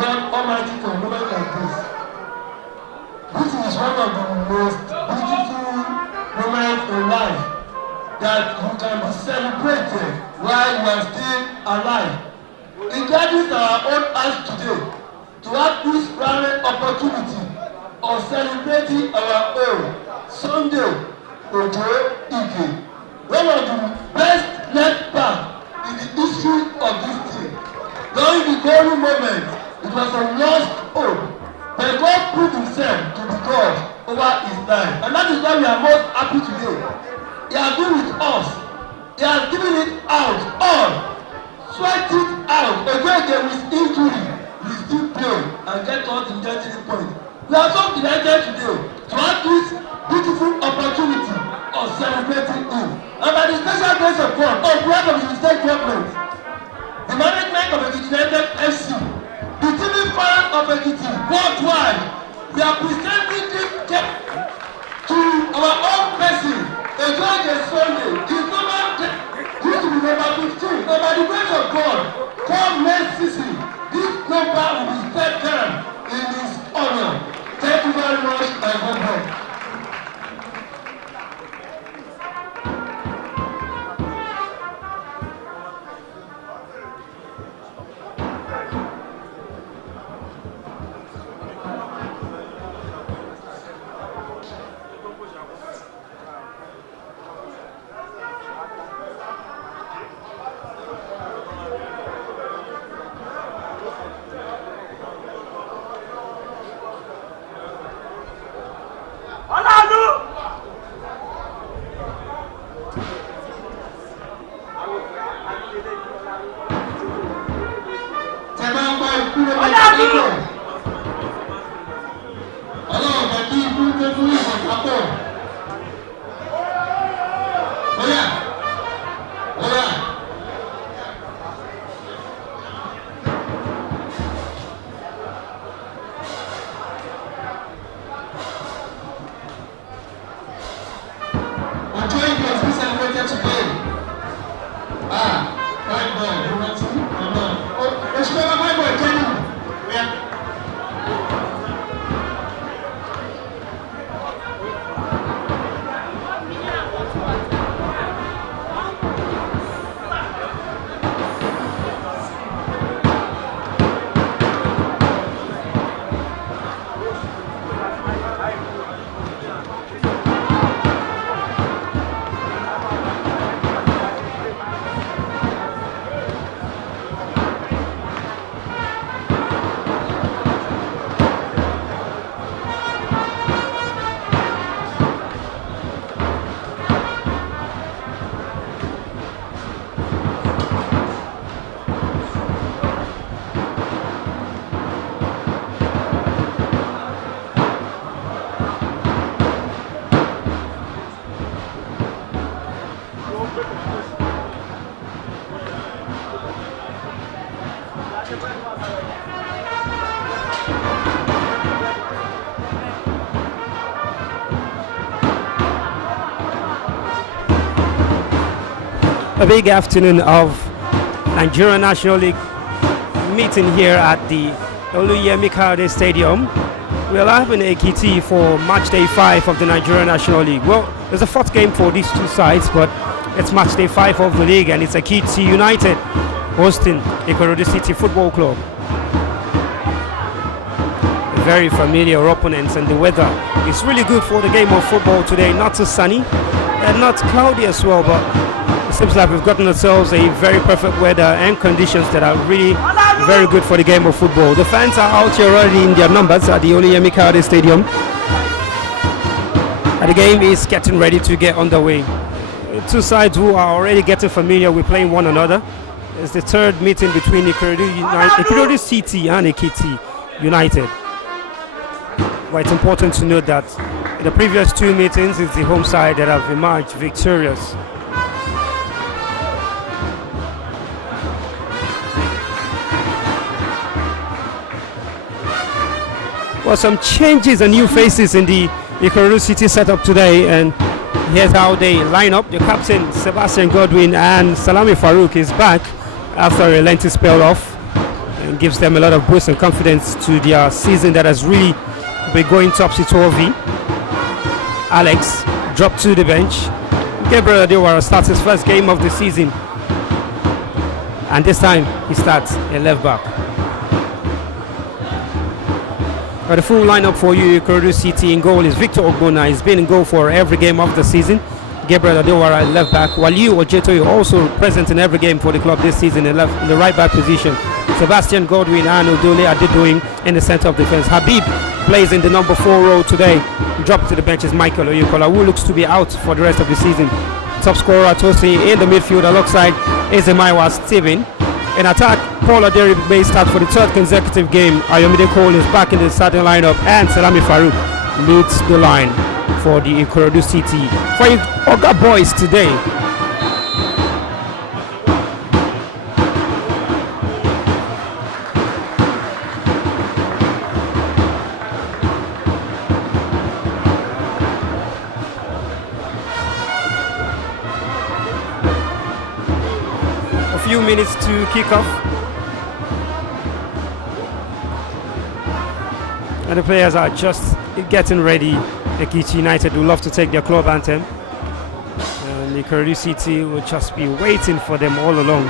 God Almighty to a moment like this. This is one of the most beautiful moments in life that you can be celebrated while you are still alive. It gathers our own hands today to have this grand opportunity of celebrating our own Sunday Ojo Ike, one of the best left back in the history of this team. During the golden moment, it was a lost hope, but God proved himself to be God over his life. And that is why we are most happy today. He has been with us. He has given it out, all. Sweat it out. Again, with injury, we still play and get us to the 30 point. We are so delighted today to have this beautiful opportunity of celebrating him. And by the special grace of God, on behalf of the state government, the management of Ekiti United FC, the TV fans of Ekiti worldwide, we are presenting this gift to our own person, enjoy the Sunday. This will be number 15. But by the grace of God, come next season, this number will be set down in his honor. Thank you very much and God bless. A big afternoon of Nigerian National League meeting here at the Oluyemi Stadium. We are live in Ekiti for Matchday 5 of the Nigerian National League. Well, there's a fourth game for these two sides, but it's Matchday 5 of the league, and it's Ekiti United hosting Ikorodu City Football Club. Very familiar opponents, and the weather is really good for the game of football today. Not too sunny and not cloudy as well, but it seems like we've gotten ourselves a very perfect weather and conditions that are really very good for the game of football. The fans are out here already in their numbers at the Oluyemi Stadium, and the game is getting ready to get underway. Two sides who are already getting familiar with playing one another. It's the third meeting between Ikorodu City and Ekiti United. But it's important to note that in the previous two meetings, it's the home side that have emerged victorious. Well, some changes and new faces in the Ikorodu City setup today, and here's how they line up. The captain, Sebastian Godwin, and Salami Farouk is back after a lengthy spell off. and gives them a lot of boost and confidence to their season that has really been going topsy-turvy. Alex dropped to the bench. Gabriel Adewara starts his first game of the season, and this time he starts a left back. But the full lineup for you, Ikorodu City. In goal is Victor Ogbonna. He's been in goal for every game of the season. Gabriel Adewara at left back. Waliu Ojetoyo also present in every game for the club this season in the right back position. Sebastian Godwin and Odole Adedoyin in the center of defense. Habib plays in the number 4 role today. Dropped to the bench is Michael Oyukola, who looks to be out for the rest of the season. Top scorer Tosi in the midfield alongside Ezemaiwa Steven. In attack, Paul Aderi may start for the 3rd consecutive game. Ayomide Cole is back in the starting lineup, and Salami Farouk leads the line for the Ikorodu City. For you Oga boys today, few minutes to kick off, and the players are just getting ready. Ekiti United would love to take their club anthem, and Ikorodu City will just be waiting for them all along.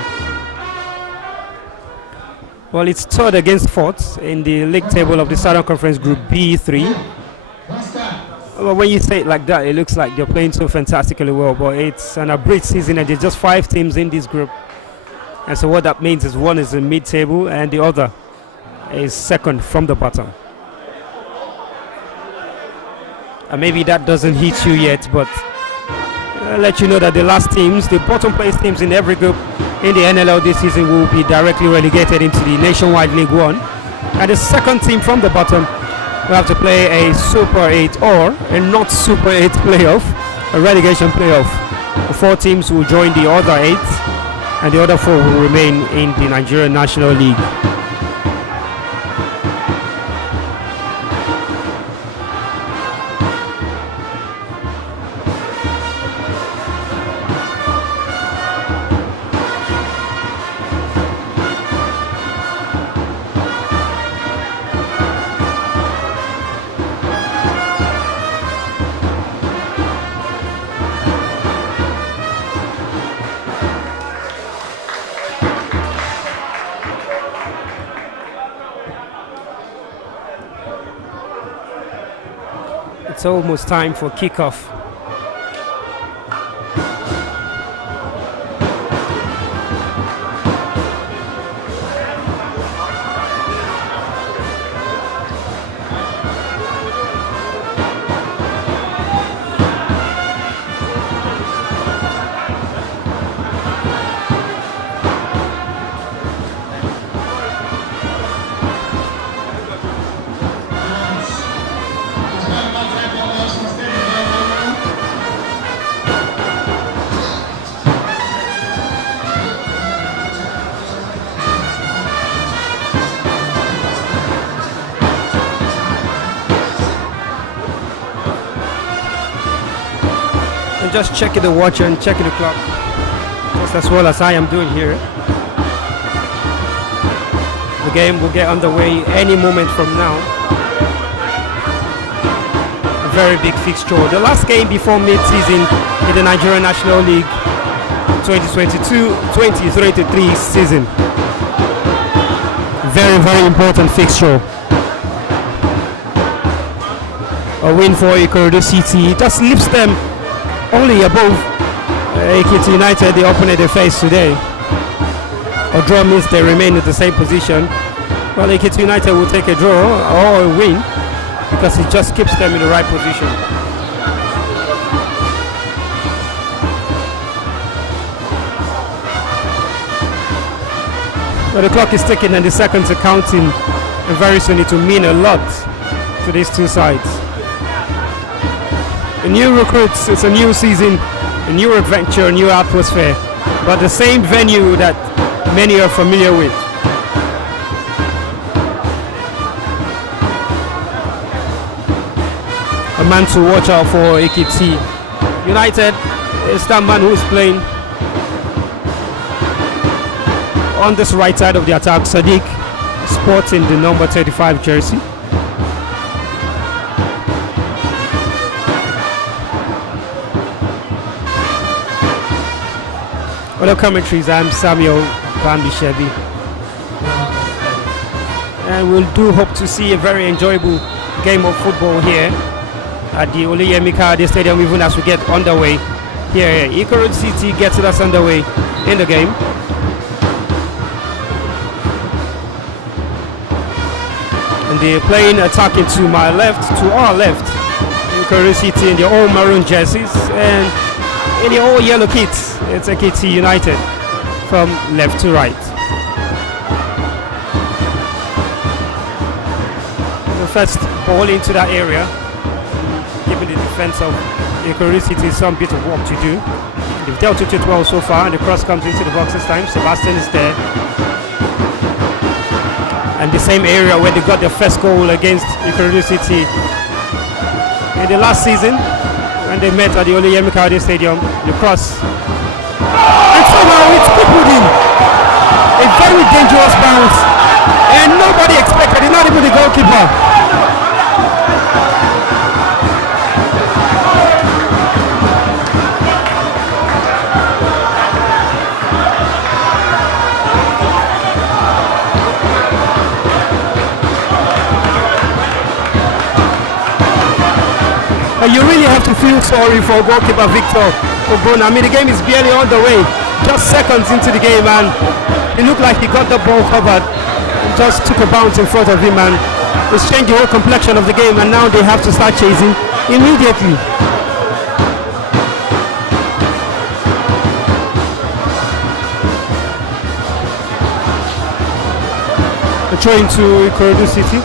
Well, it's 3rd against 4th in the league table of the Southern Conference Group B3. Well, when you say it like that, it looks like they're playing so fantastically well, but it's an abridged season and there's just 5 teams in this group. And so what that means is one is in mid-table and the other is 2nd from the bottom. And maybe that doesn't hit you yet, but I'll let you know that the last teams, the bottom place teams in every group in the NNL this season will be directly relegated into the Nationwide League 1. And the 2nd team from the bottom will have to play a Super 8 or a not Super 8 playoff, a relegation playoff. The 4 teams will join the other 8. And the other 4 will remain in the Nigerian National League. It's almost time for kickoff. Just checking the watch and checking the clock, just as well as I am doing here. The game will get underway any moment from now. A very big fixture. The last game before mid-season in the Nigerian National League 2022-2023 season. Very, very important fixture. A win for Ikorodu City just lifts them only above Ekiti United, the opponent they face today. A draw means they remain in the same position. Well, Ekiti United will take a draw or a win because it just keeps them in the right position. But the clock is ticking and the seconds are counting, and very soon it will mean a lot to these two sides. A new recruits, it's a new season, a new adventure, a new atmosphere, but the same venue that many are familiar with. A man to watch out for Ekiti United is that man who's playing on this right side of the attack, Sadiq. sporting the number 35 jersey. Other commentaries, I'm Samuel Bambi-Shebi. And we'll do hope to see a very enjoyable game of football here at the Oluyemi Kayode Stadium, even as we get underway here. Ikorodu City gets us underway in the game. And they're playing attacking to my left, to our left. Ikorodu City in their all maroon jerseys and in their all yellow kits. It's Ekiti United from left to right. The first ball into that area, giving the defense of Ikorodu City some bit of work to do. They've dealt with it well so far, and the cross comes into the box this time. Sebastian is there. And the same area where they got their first goal against Ikorodu City in the last season when they met at the Oluyemi Kayode Stadium. The cross. And somehow it's crippled him. A very dangerous bounce. And nobody expected it, not even the goalkeeper. You really have to feel sorry for goalkeeper Victor Ogbonna. I mean, the game is barely on the way, just seconds into the game, and it looked like he got the ball covered, just took a bounce in front of him, and it's changed the whole complexion of the game, and now they have to start chasing immediately. A throw into Ikorodu City.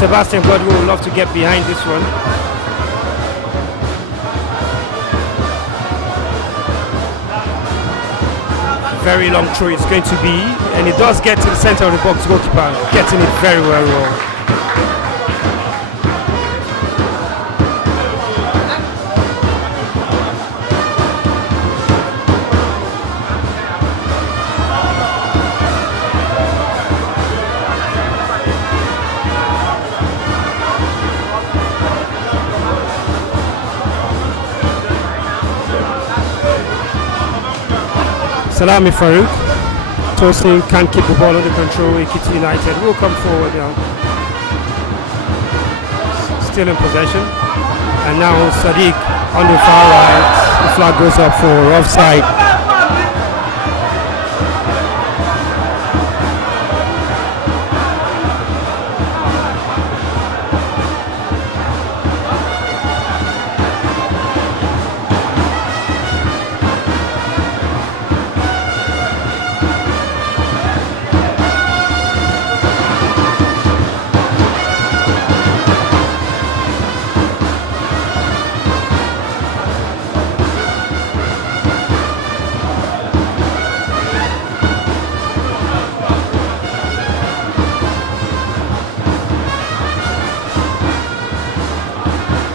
Sebastian Godwin would love to get behind this one. Very long throw it's going to be, and it does get to the center of the box. Goalkeeper getting it very well. Salami Farouk, Tosin can't keep the ball under control. Ekiti United will come forward now. Still in possession. And now Sadiq on the far right. The flag goes up for offside.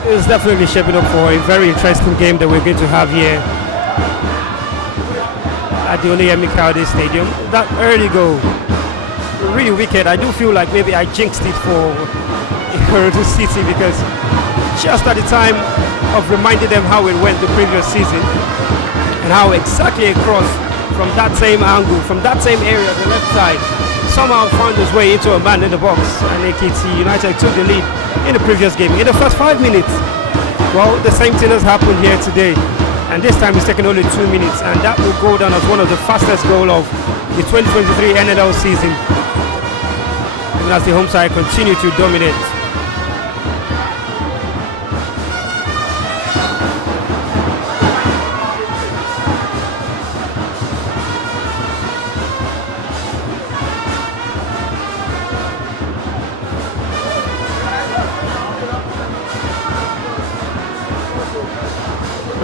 It's definitely shaping up for a very interesting game that we're going to have here at the Oluyemi Kayode Stadium. That early goal, really wicked. I do feel like maybe I jinxed it for Ikorodu City, because just at the time of reminding them how it went the previous season and how exactly a cross from that same angle, from that same area, the left side, somehow found his way into a man in the box, and Ekiti United took the lead in the previous game in the first 5 minutes. Well, the same thing has happened here today, and this time it's taken only 2 minutes, and that will go down as one of the fastest goals of the 2023 NNL season, even as the home side continue to dominate.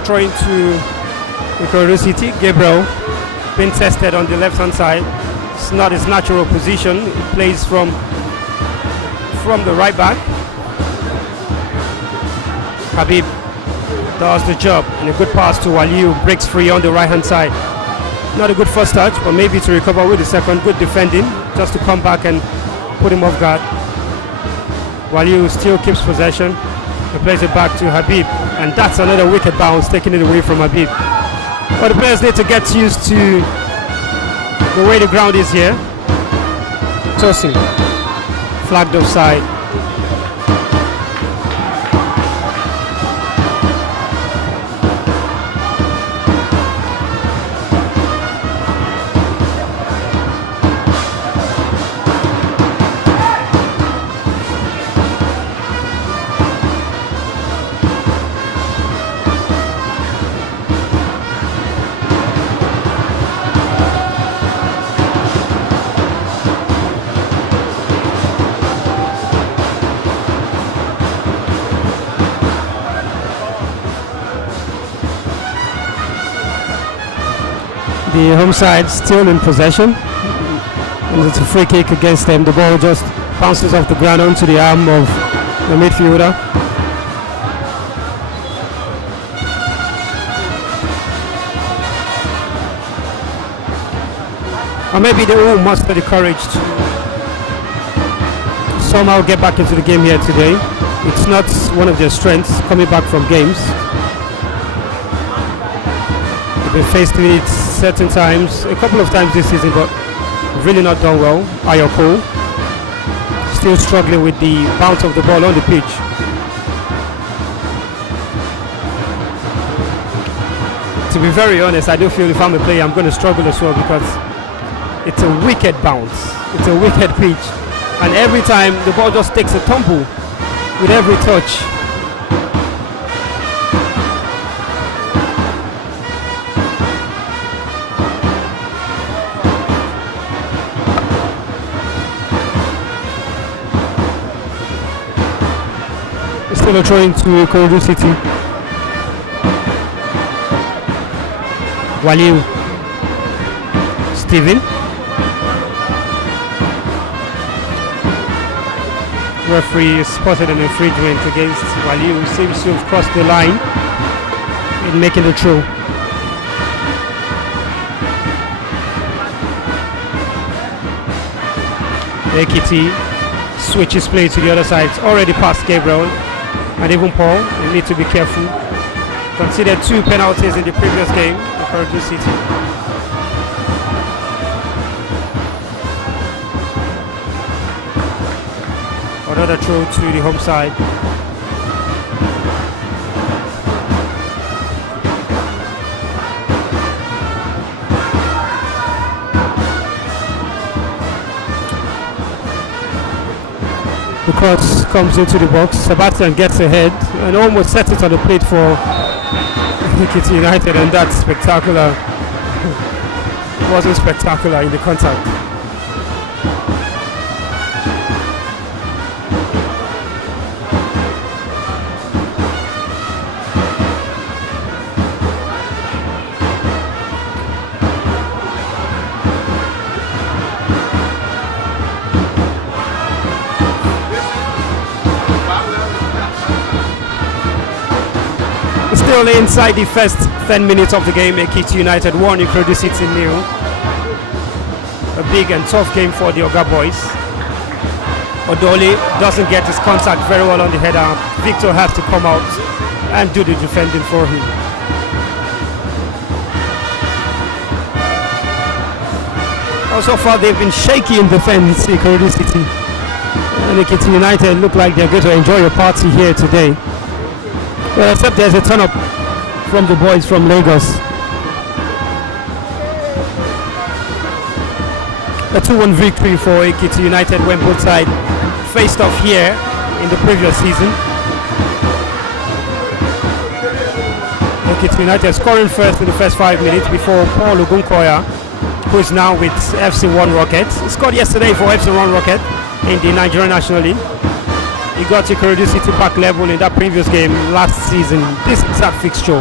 Trying to Ikorodu City. Gabriel being tested on the left hand side. It's not his natural position. He plays from the right back. Habib does the job, and a good pass to Waliu, breaks free on the right hand side. Not a good first touch, but maybe to recover with the second. Good defending, just to come back and put him off guard. Waliu still keeps possession. He plays it back to Habib, and that's another wicked bounce, taking it away from Habib. But the players need to get used to the way the ground is here. Tossing, flagged offside. The home side still in possession, and it's a free kick against them. The ball just bounces off the ground onto the arm of the midfielder. Or maybe they will muster the courage to somehow get back into the game here today. It's not one of their strengths, coming back from games. They've been faced with it certain times, a couple of times this season, but really not done well. Ayoko still struggling with the bounce of the ball on the pitch. To be very honest, I do feel if I'm a player, I'm going to struggle as well, because it's a wicked bounce, it's a wicked pitch, and every time the ball just takes a tumble with every touch. Still a throw into Ikorodu City. Waliu. Steven. Referee spotted an infringement against Waliu, who seems to have crossed the line in making the throw. Ekiti switches play to the other side. It's already past Gabriel and even Paul. You need to be careful. Considered 2 penalties in the previous game for Ikorodu City. Another throw to the home side. The cross comes into the box. Sebastian gets ahead and almost sets it on the plate for Ekiti United, and that's spectacular. It wasn't spectacular in the contact. Still inside the first 10 minutes of the game, Ekiti United 1, Ikorodu City 0. A big and tough game for the Oga boys. Odole doesn't get his contact very well on the header. Victor has to come out and do the defending for him. So far they've been shaky in defense, Ikorodu City. And Ekiti United look like they're going to enjoy a party here today. Well, except there's a turn up from the boys from Lagos. A 2-1 victory for Ekiti United when both sides faced off here in the previous season. Ekiti United scoring first in the first 5 minutes before Paul Ogunkoya, who is now with FC1 Rockets. He scored yesterday for FC1 Rocket in the Nigerian National League. He got to Ikorodu City Park level in that previous game last season. This exact fixture.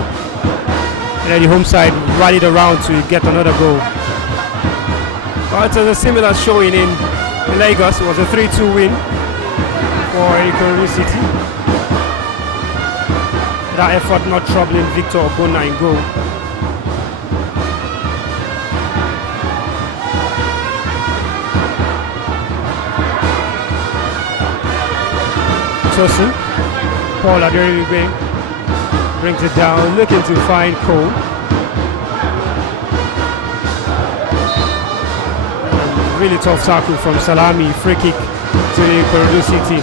And then the home side rallied around to get another goal. But it was a similar showing in Lagos. It was a 3-2 win for Ikorodu City. That effort not troubling Victor Ogbonna in goal. Tosin, Paul Aderibigbe brings it down, looking to find Cole. Really tough tackle from Salami, free kick to Ikorodu City.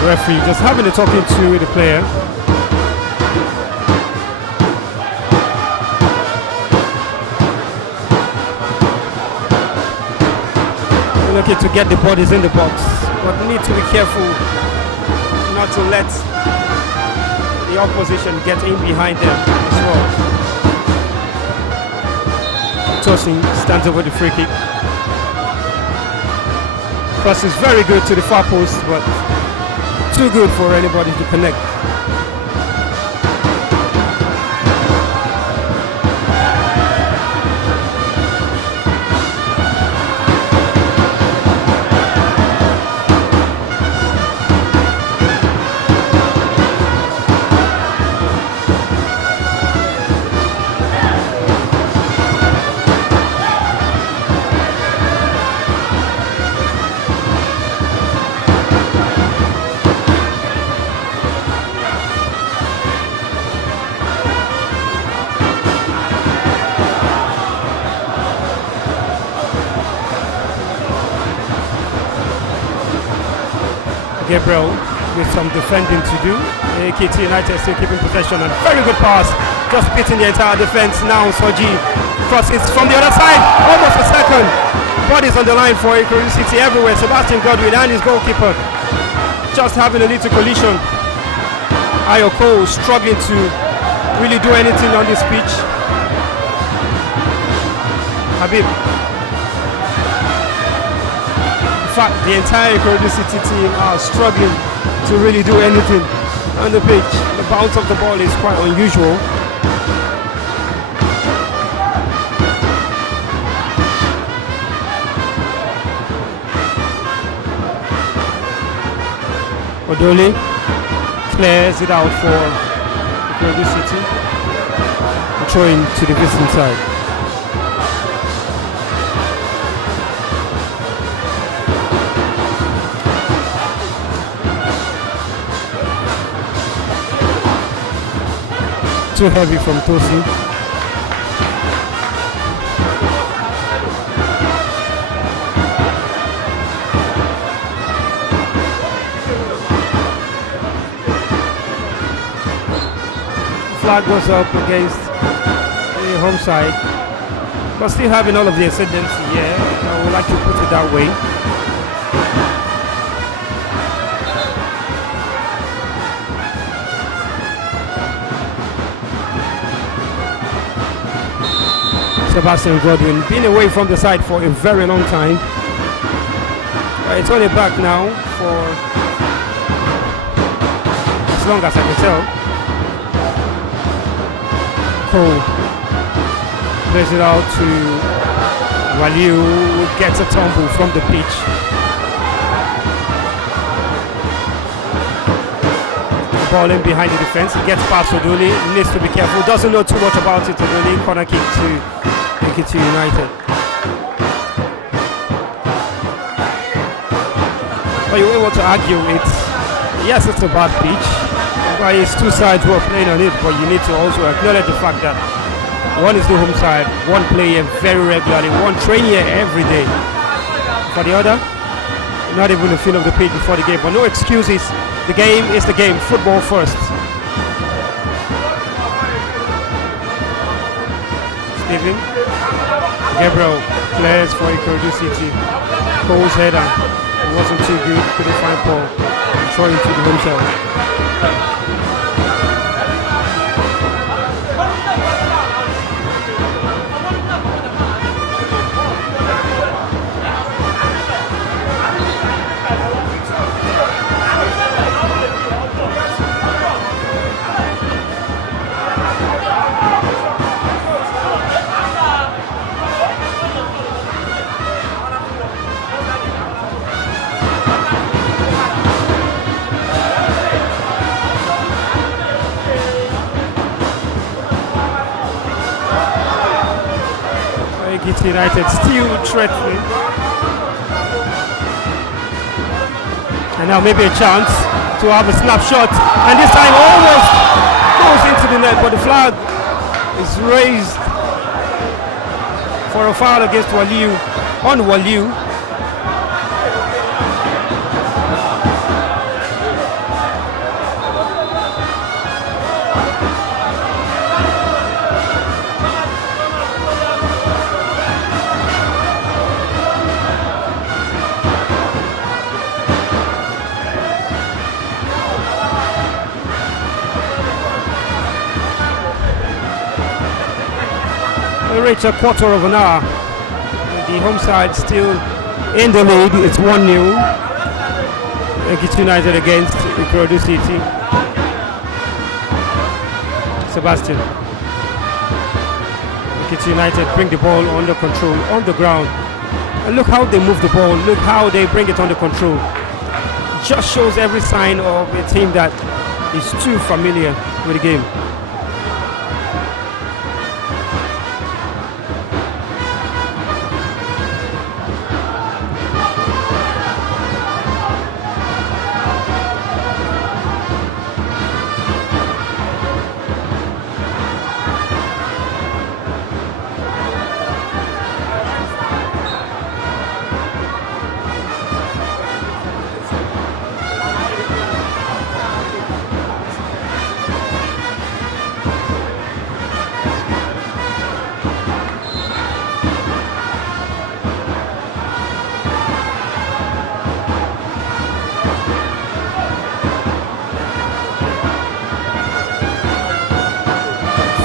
The referee just having a talking to the player. Looking to get the bodies in the box, but need to be careful not to let the opposition get in behind them as well. Tosin stands over the free kick. Cross is very good to the far post, but too good for anybody to connect. Gabriel with some defending to do. Ekiti United still keeping possession and very good pass, just beating the entire defense. Now Soji crosses from the other side, almost a second. Bodies on the line for Ikorodu City everywhere. Sebastian Godwin and his goalkeeper just having a little collision. Ayoko struggling to really do anything on this pitch. Habib. In fact, the entire Ikorodu City team are struggling to really do anything on the pitch. The bounce of the ball is quite unusual. Odole clears it out for Ikorodu City. Throwing to the visiting side. Too heavy from Tosin. Flag goes up against the home side, but still having all of the ascendancy. Yeah, I would like to put it that way. Sebastian Godwin been away from the side for a very long time. It's only back now for as long as I can tell. Cole plays it out to Waliu, who gets a tumble from the pitch. Ball in behind the defense, he gets past Odole, needs to be careful, doesn't know too much about it. Odole, corner kick to Ekiti United. But you will want to argue yes, it's a bad pitch, but it's two sides who are playing on it, but you need to also acknowledge the fact that one is the home side, one play here very regularly, one train here every day. For the other, not even a feel of the pitch before the game, but no excuses. The game is the game, football first. Steven Gabriel clears for Ikorodu City. Cole's header, it wasn't too good, couldn't find Paul. Throwing to the home side. Ekiti United still threatening. And now maybe a chance to have a snapshot. And this time almost goes into the net, but the flag is raised for a foul against Waliu, on Waliu. We reach a quarter of an hour. The home side still in the lead. It's 1-0. Ekiti United against Ikorodu City. Sebastian. Ekiti United bring the ball under control on the ground. And look how they move the ball. Look how they bring it under control. Just shows every sign of a team that is too familiar with the game.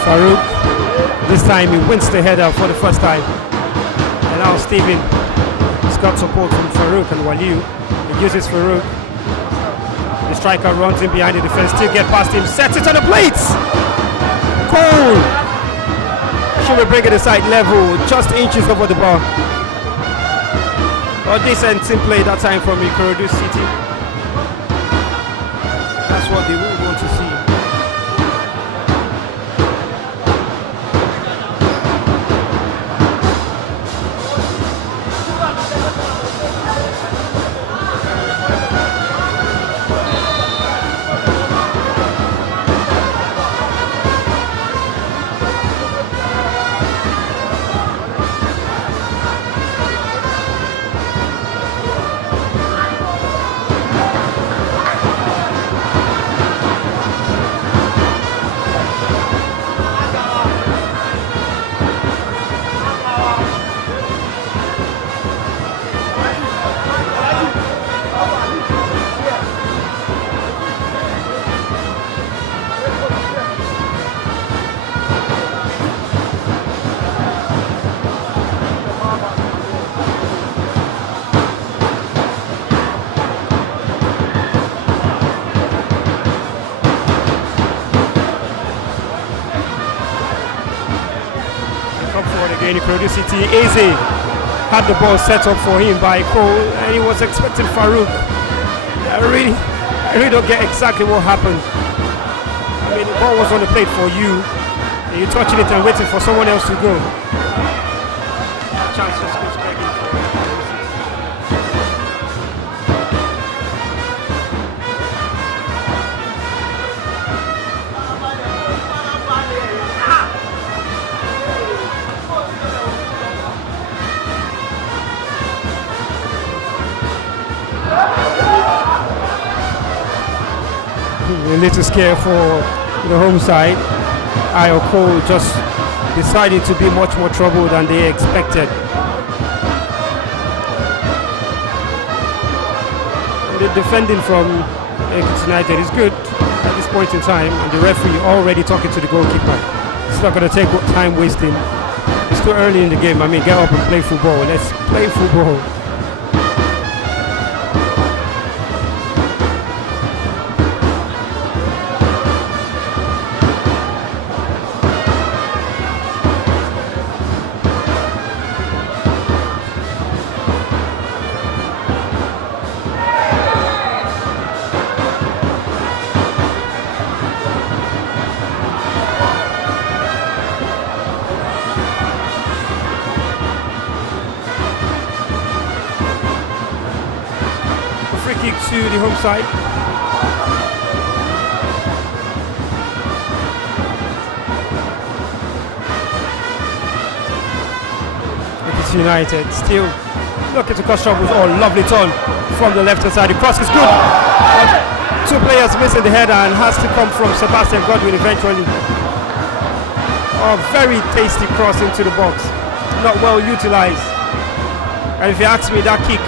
Farouk, this time he wins the header for the first time. And now Steven has got support from Farouk and Waliu. He uses Farouk. The striker runs in behind the defense, still get past him, sets it on the plates! Goal! Should we bring it aside level, just inches over the bar. A decent team play that time from Ikorodu City. That's what they will want to see. Ikorodu City, Eze had the ball set up for him by Cole, and he was expecting Farouk. I really don't get exactly what happened. I mean, the ball was on the plate for you, and you're touching it and waiting for someone else to go. Chances goes begging for it. A little scare for the home side. Ayo Cole just decided to be much more trouble than they expected. The defending from Ekiti United is good at this point in time, and the referee already talking to the goalkeeper. It's not going to take time wasting. It's too early in the game. I mean, get up and play football. Let's play football. to the home side. Ekiti United still looking to cause troubles. Oh, lovely turn from the left hand side. The cross is good. Two players missing the header and has to come from Sebastian Godwin eventually. Oh, very tasty cross into the box. Not well utilized. And if you ask me, that kick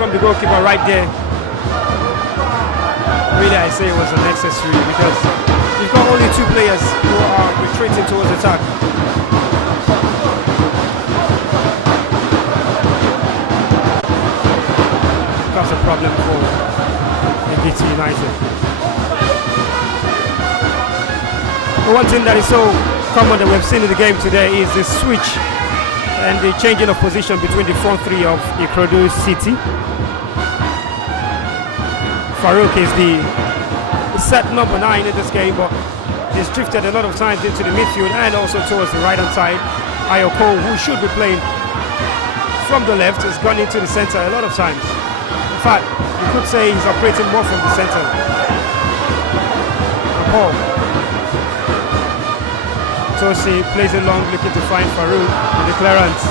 from the goalkeeper right there, really I say it was unnecessary, because you've got only two players who are retreating towards attack. That's a problem for Ekiti United. The one thing that is so common that we've seen in the game today is the switch and the changing of position between the front three of Ikorodu City. Farouk is the set number 9 in this game, but he's drifted a lot of times into the midfield and also towards the right hand side. Ayoko, who should be playing from the left, has gone into the center a lot of times. In fact, you could say he's operating more from the center. Paul Tosi plays it long, looking to find Farouk, and the clearance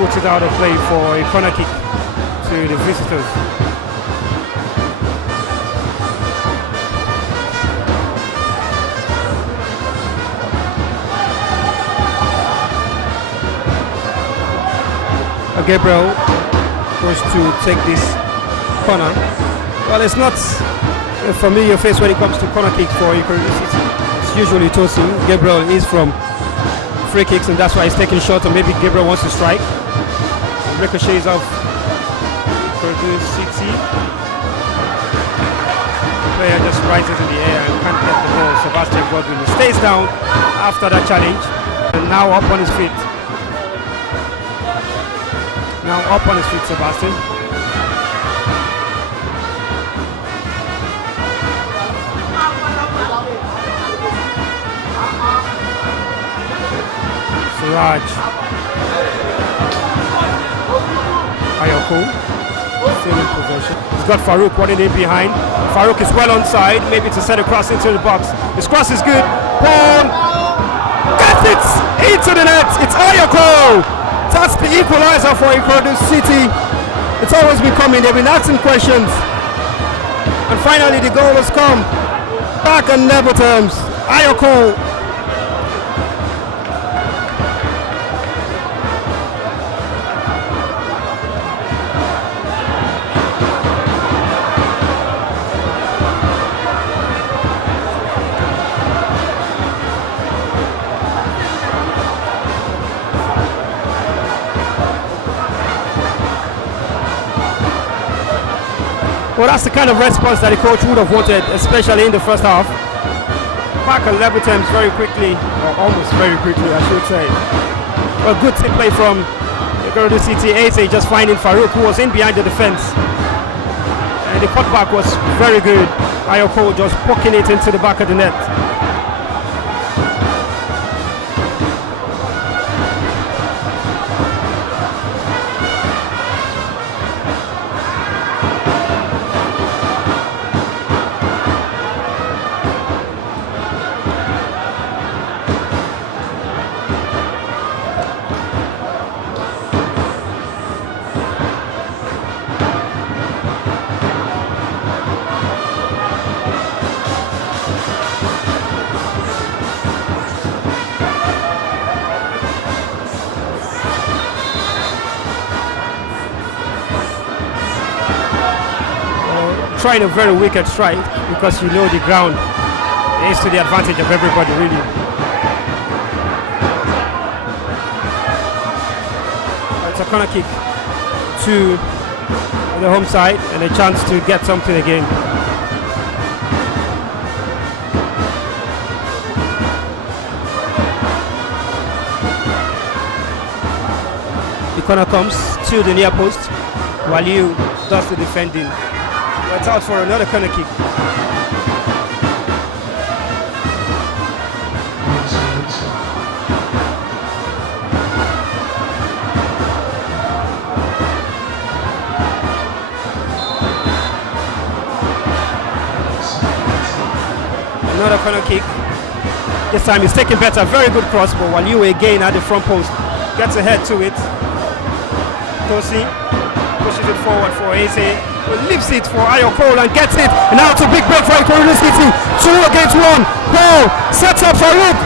puts it out of play for a corner kick to the visitors. Gabriel goes to take this corner. Well, it's not a familiar face when it comes to corner kicks for Ikorodu City. It's usually Tosin. Gabriel is from free kicks, and that's why he's taking short, or maybe Gabriel wants to strike. Ricochets off Ikorodu City. The player just rises in the air and can't get the ball. Sebastian Godwin stays down after that challenge, and now up on his feet. Now up on his feet, Sebastian. Suraj. Ayoko. Still in possession. He's got Farouk running in behind. Farouk is well onside, maybe to set a cross into the box. His cross is good. Paul gets it into the net. It's Ayoko. That's the equalizer for Ikorodu City. It's always been coming. They've been asking questions, and finally the goal has come. Back on level terms. Ayoko. Well, that's the kind of response that the coach would have wanted, especially in the first half. Back on level terms very quickly, or almost very quickly, I should say. A good team play from Ikorodu City. Eze just finding Farouk, who was in behind the defense. And the cutback was very good. Ayoko just poking it into the back of the net. Trying a very wicked strike, because you know the ground is to the advantage of everybody, really. It's a corner kick to the home side and a chance to get something again. The corner comes to the near post. Waliu does the defending. It's out for another corner kick. Another corner kick. This time he's taking better. Very good cross, but Waliu again at the front post. Gets ahead to it. Tosi pushes it forward for Eze. Lifts it for Ayokol and gets it. And now it's a big break for Ikorodu City. 2 against 1. Ball sets up Farouk,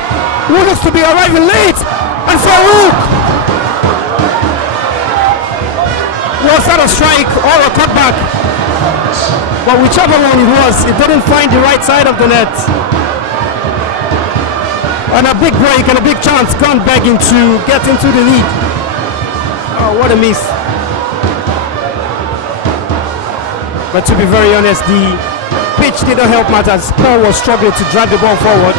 who looks to be arriving late. And Farouk! Was that a strike or a cutback? But whichever one it was, it didn't find the right side of the net. And a big break and a big chance gone begging to get into the lead. Oh, what a miss. But to be very honest, the pitch didn't help matters. Paul was struggling to drive the ball forward.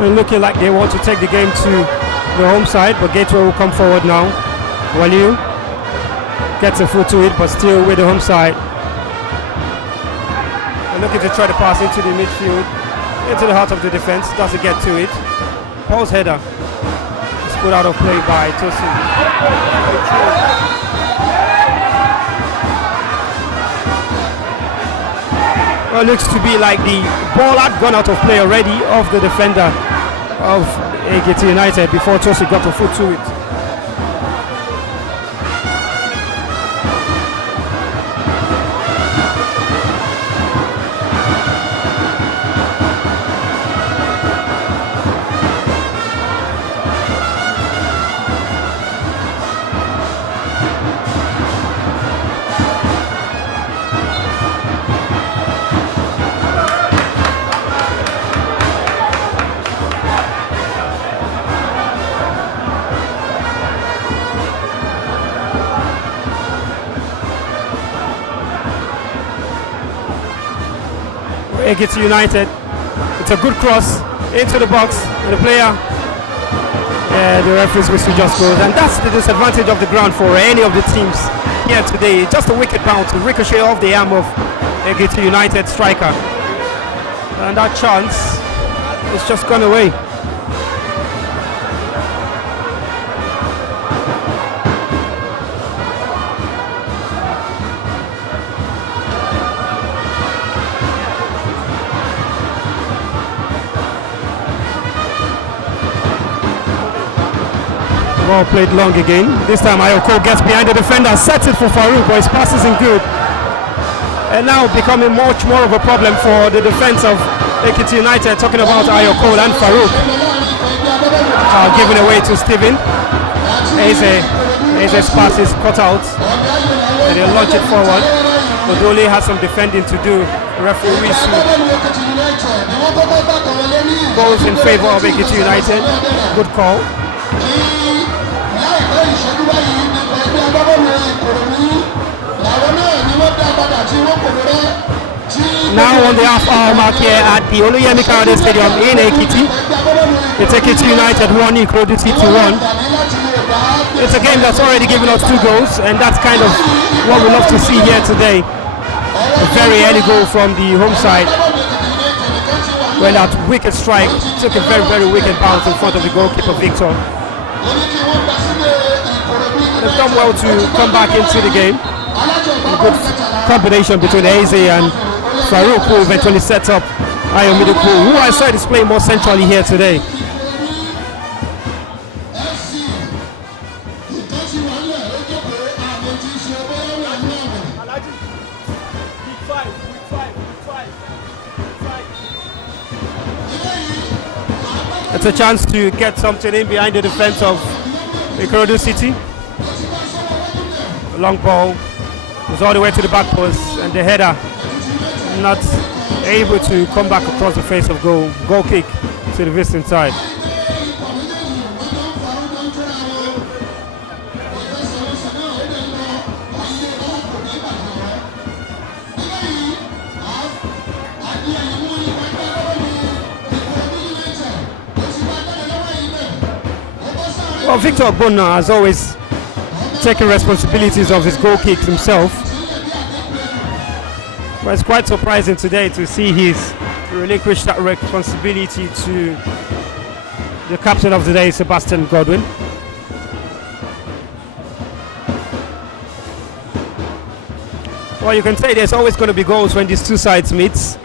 And looking like they want to take the game to the home side, but Gateway will come forward now. Waliu gets a foot to it, but still with the home side. And looking to try to pass into the midfield, into the heart of the defense, doesn't get to it. Paul's header is put out of play by Tosi. Well, it looks to be like the ball had gone out of play already of the defender of Ekiti United before Tosi got a foot to it. Ekiti United. It's a good cross into the box, and the player, the referee's whistle just goes, and that's the disadvantage of the ground for any of the teams here today. Just a wicked bounce to ricochet off the arm of Ekiti United striker, and that chance has just gone away. Ball played long again. This time Ayoko gets behind the defender, sets it for Farouk, but his pass isn't good. And now becoming much more of a problem for the defense of Ekiti United, talking about Ayoko and Farouk. Giving away to Steven. Eze's pass is cut out, and they launch it forward. Odole has some defending to do. Referee whistle goes in favor of Ekiti United. Good call. Now on the half-hour mark here at the Oluyemi Kayode Stadium in Ekiti. It's Ekiti United 1, Ikorodu City 1. It's a game that's already given us 2 goals, and that's kind of what we love to see here today. A very early goal from the home side, when that wicked strike took a very, very wicked bounce in front of the goalkeeper Victor. They've done well to come back into the game. A good combination between Eze and Farouk, who eventually sets up Ayo Middlepool, who I said is playing more centrally here today. It's a chance to get something in behind the defense of Ikorodu City. Long ball goes all the way to the back post, and the header not able to come back across the face of goal. Goal kick to the visiting side. Well, Victor Ogbonna has always taken responsibilities of his goal kicks himself. But it's quite surprising today to see his relinquish that responsibility to the captain of the day, Sebastian Godwin. Well, you can say there's always going to be goals when these two sides meet,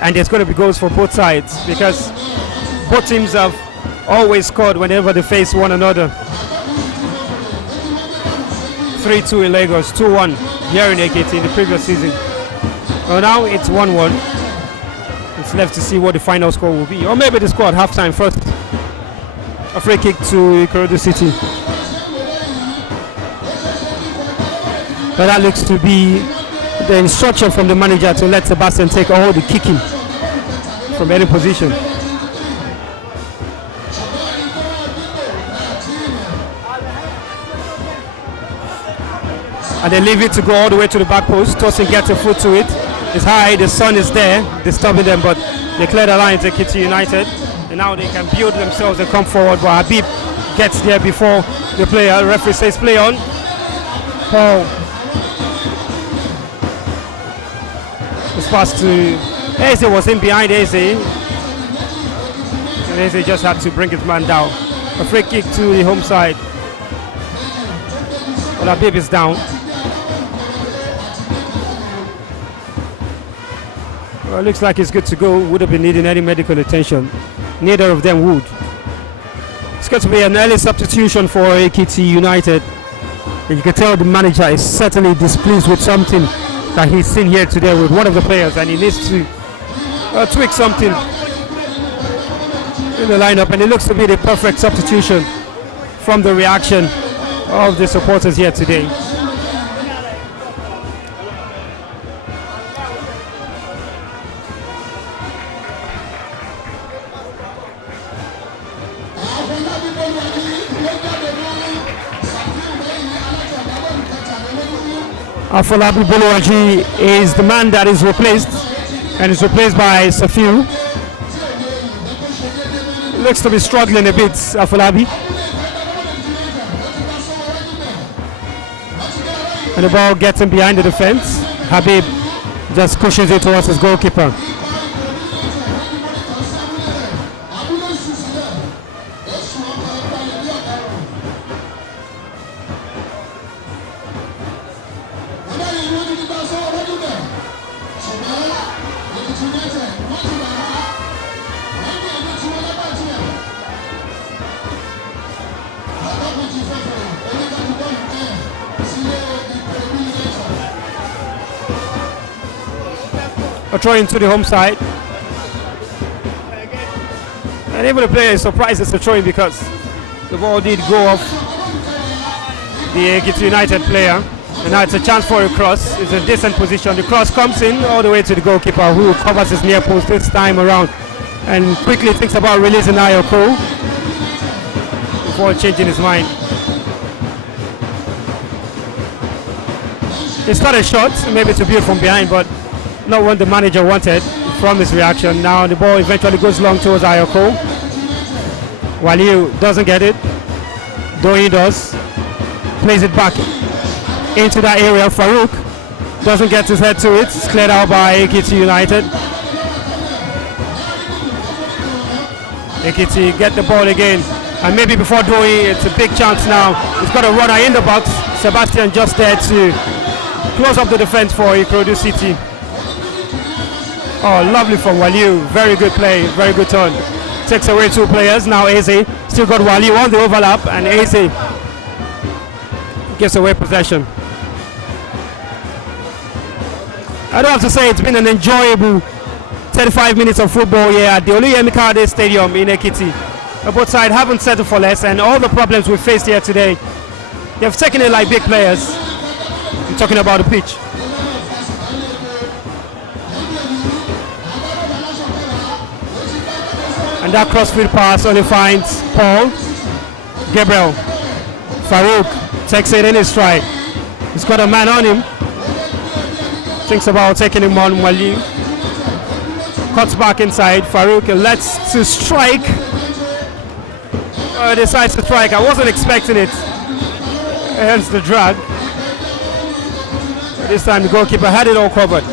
and there's going to be goals for both sides because both teams have always scored whenever they face one another. 3-2 in Lagos, 2-1 here in Ekiti in the previous season. Well, now it's 1-1. It's left to see what the final score will be, or maybe the score at halftime first. A free kick to Ikorodu City. But that looks to be the instruction from the manager to let Sebastian take all the kicking from any position. And they leave it to go all the way to the back post. Tosin gets a foot to it. It's high, the sun is there, disturbing them, but they clear the lines, Ekiti United. And now they can build themselves and come forward, but Habib gets there before the player. The referee says play on. Paul. It's passed to Eze, was in behind Eze. And Eze just had to bring his man down. A free kick to the home side. Well, Habib is down. Well, it looks like he's good to go. Would have been needing any medical attention. Neither of them would. It's going to be an early substitution for Ekiti United. And you can tell the manager is certainly displeased with something that he's seen here today with one of the players, and he needs to tweak something in the lineup. And it looks to be the perfect substitution from the reaction of the supporters here today. Afolabi Boluwaji is the man that is replaced, and is replaced by Safiu. Looks to be struggling a bit, Afolabi. And the ball gets him behind the defense. Habib just pushes it towards his goalkeeper. A throw into the home side. And even the player is surprised it's a throw in because the ball did go off the Ekiti United player. And now it's a chance for a cross. It's a decent position. The cross comes in all the way to the goalkeeper, who covers his near post this time around and quickly thinks about releasing Ayoko before changing his mind. It's not a shot, maybe to build from behind, but not what the manager wanted from his reaction. Now the ball eventually goes long towards Ayoko. Waliu doesn't get it. Doi does. Plays it back into that area. Farouk doesn't get his head to it. It's cleared out by Ekiti United. Ekiti get the ball again. And maybe before Doi, it's a big chance now. He's got a runner in the box. Sebastian just there to close up the defense for Ikorodu City. Oh, lovely from Waliu. Very good play, very good turn. Takes away two players. Now Eze still got Waliu on the overlap, and Eze gives away possession. I don't have to say it's been an enjoyable 35 minutes of football here at the Nigerian VS Stadium in Ekiti. Both sides haven't settled for less, and all the problems we faced here today, they've taken it like big players. I'm talking about the pitch. And that crossfield pass only finds Paul. Gabriel. Farouk takes it in his stride. He's got a man on him. Thinks about taking him on. Wali cuts back inside. Farouk lets to strike. decides to strike. I wasn't expecting it. Hence the drag. This time the goalkeeper had it all covered.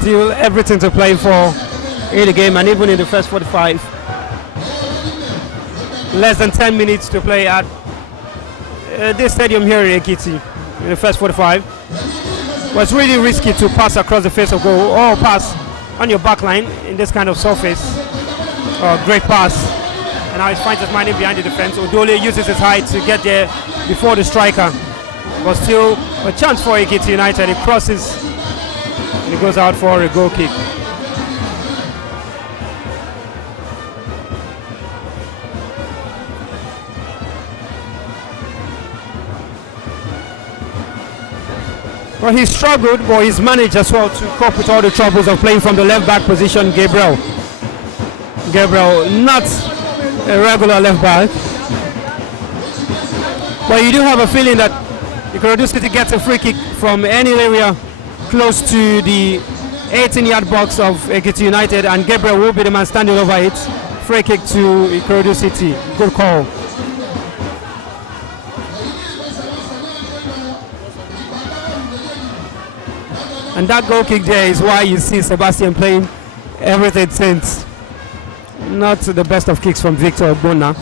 Still everything to play for in the game, and even in the first 45. Less than 10 minutes to play at this stadium here in Ekiti in the first 45. Was really risky to pass across the face of goal or pass on your back line in this kind of surface. Great pass, and now he finds his man in behind the defense. Odole uses his height to get there before the striker, but still a chance for Ekiti United. He crosses and he goes out for a goal kick. Well, he struggled, but he's managed as well to cope with all the troubles of playing from the left back position. Gabriel, not a regular left back, but you do have a feeling that Ikorodu City gets a free kick from any area close to the 18-yard box of Ekiti United, and Gabriel will be the man standing over it. Free kick to Ikorodu City. Good call. And that goal kick there is why you see Sebastian playing everything since. Not the best of kicks from Victor Ogbonna.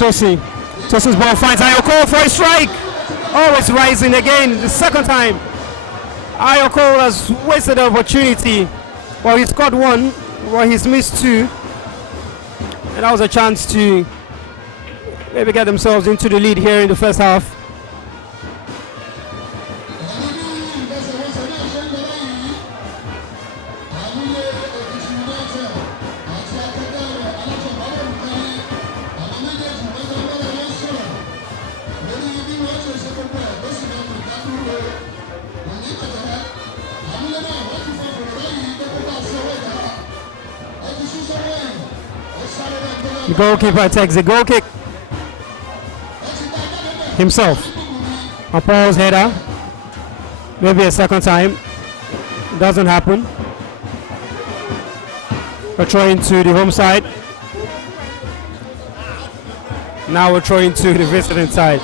Tosi's ball finds Ayoko for a strike. Oh, it's rising again, the second time. Ayoko has wasted the opportunity. Well, he scored one, well, he's missed two. And that was a chance to maybe get themselves into the lead here in the first half. The goalkeeper takes the goal kick himself. A Paul's header. Maybe a second time. Doesn't happen. We're throwing to the home side. Now we're throwing to the visiting side.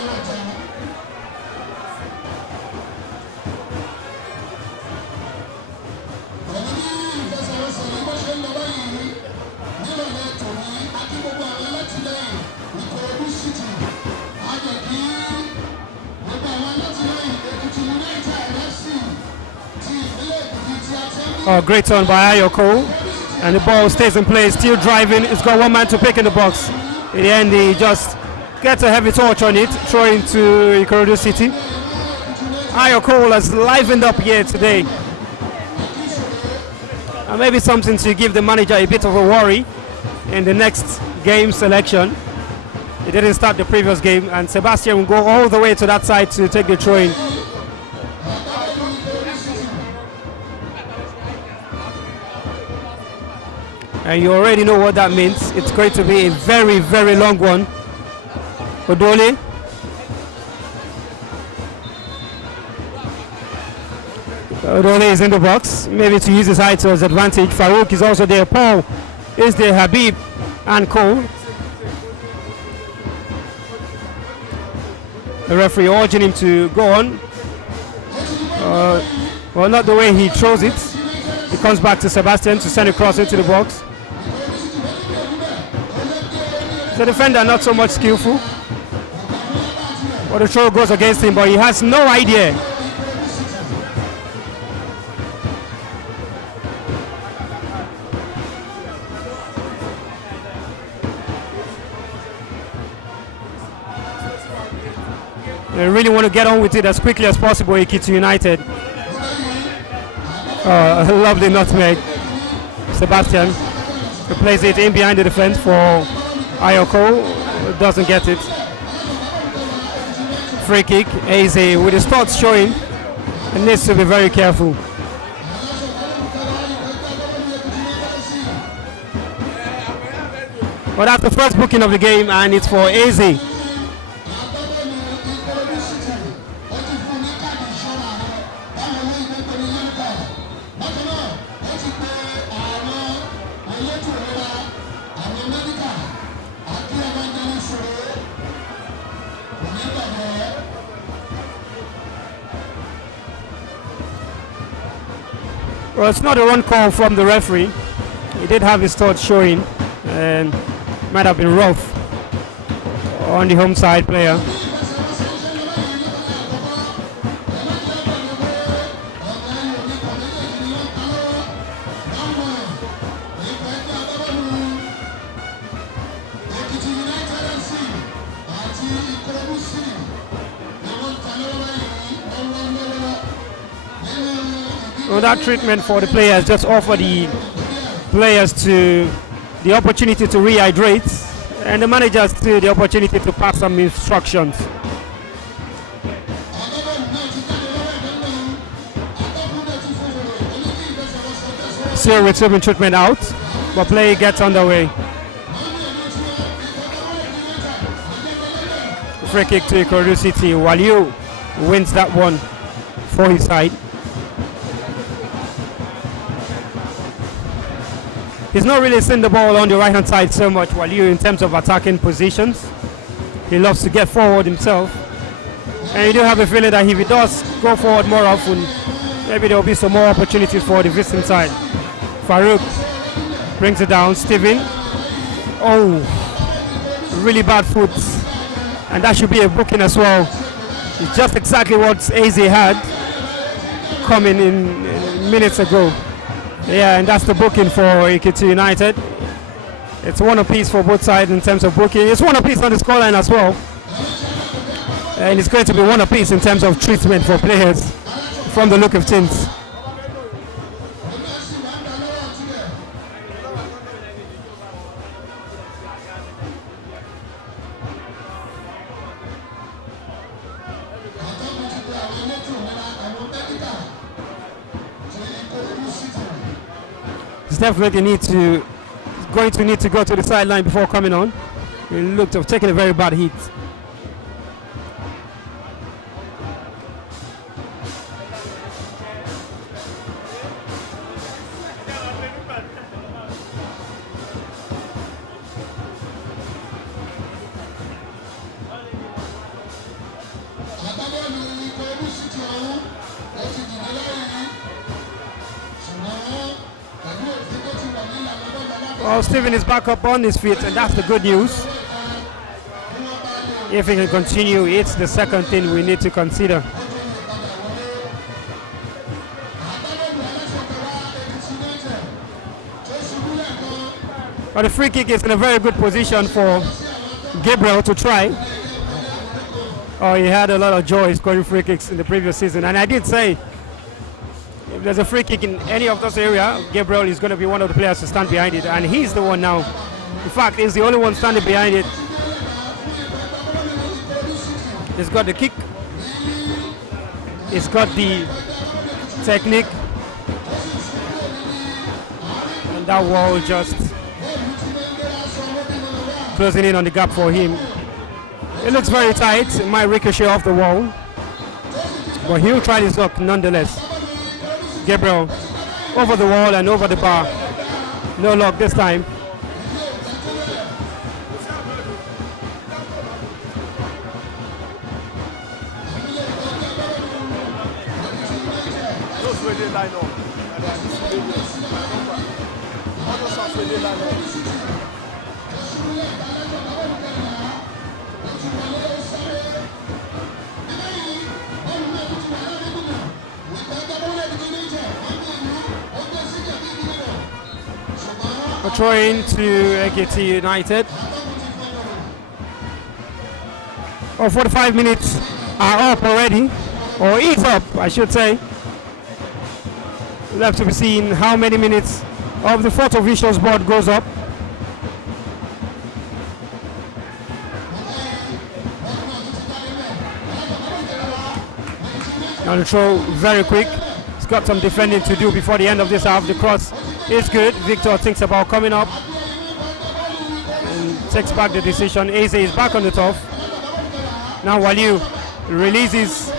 Oh, great turn by Ayoko, and the ball stays in place, still driving. It's got one man to pick in the box. In the end, he just gets a heavy touch on it, throwing to Ikorodu City. Ayoko has livened up here today, and maybe something to give the manager a bit of a worry in the next game selection. He didn't start the previous game, and Sebastian will go all the way to that side to take the throw-in. And you already know what that means. It's going to be a very, very long one. Odole. Odole is in the box, maybe to use his height to his advantage. Farouk is also there. Paul is there. Habib and Cole. The referee urging him to go on. Well, not the way he throws it. It comes back to Sebastian to send a cross into the box. The defender not so much skillful. But the throw goes against him, but he has no idea. They really want to get on with it as quickly as possible, Ekiti United. A lovely nutmeg. Sebastian plays it in behind the defense for Ayoko. Doesn't get it. Free kick. Eze with his thoughts showing. He needs to be very careful. But that's the first booking of the game, and it's for Eze. Well, it's not a run call from the referee. He did have his thoughts showing, and might have been rough on the home side player. Well, that treatment for the players just offer the players to the opportunity to rehydrate, and the managers to the opportunity to pass some instructions. Still receiving treatment out, but play gets underway. Free kick to Ikorodu City. Waliu wins that one for his side. He's not really seeing the ball on the right hand side so much, Waliu, in terms of attacking positions. He loves to get forward himself. And you do have a feeling that if he does go forward more often, maybe there will be some more opportunities for the visiting side. Farouk brings it down. Steven. Oh, really bad foot. And that should be a booking as well. It's just exactly what AZ had coming in minutes ago. Yeah, and that's the booking for Ekiti United. It's one apiece for both sides in terms of booking. It's one apiece on the scoreline as well. And it's going to be one apiece in terms of treatment for players from the look of things. Definitely going to need to go to the sideline before coming on. He looked to have taken a very bad hit. Well, Steven is back up on his feet, and that's the good news. If he can continue, it's the second thing we need to consider. But the free kick is in a very good position for Gabriel to try. Oh, he had a lot of joy scoring free kicks in the previous season, and I did say, if there's a free kick in any of those areas, Gabriel is going to be one of the players to stand behind it, and he's the one now. In fact, he's the only one standing behind it. He's got the kick, he's got the technique, and that wall just closing in on the gap for him. It looks very tight, it might ricochet off the wall, but he'll try his luck nonetheless. Gabriel over the wall and over the bar. No luck this time. Saturday lineup. And this will be other Saturday lineup. A throw in to Ekiti United. 45 minutes are up already, or is up, I should say. We'll have to be seen how many minutes of the photo visuals board goes up. Now the throw very quick. He's got some defending to do before the end of this half. The cross is good. Victor thinks about coming up and takes back the decision. Eze is back on the top. Now Waliu releases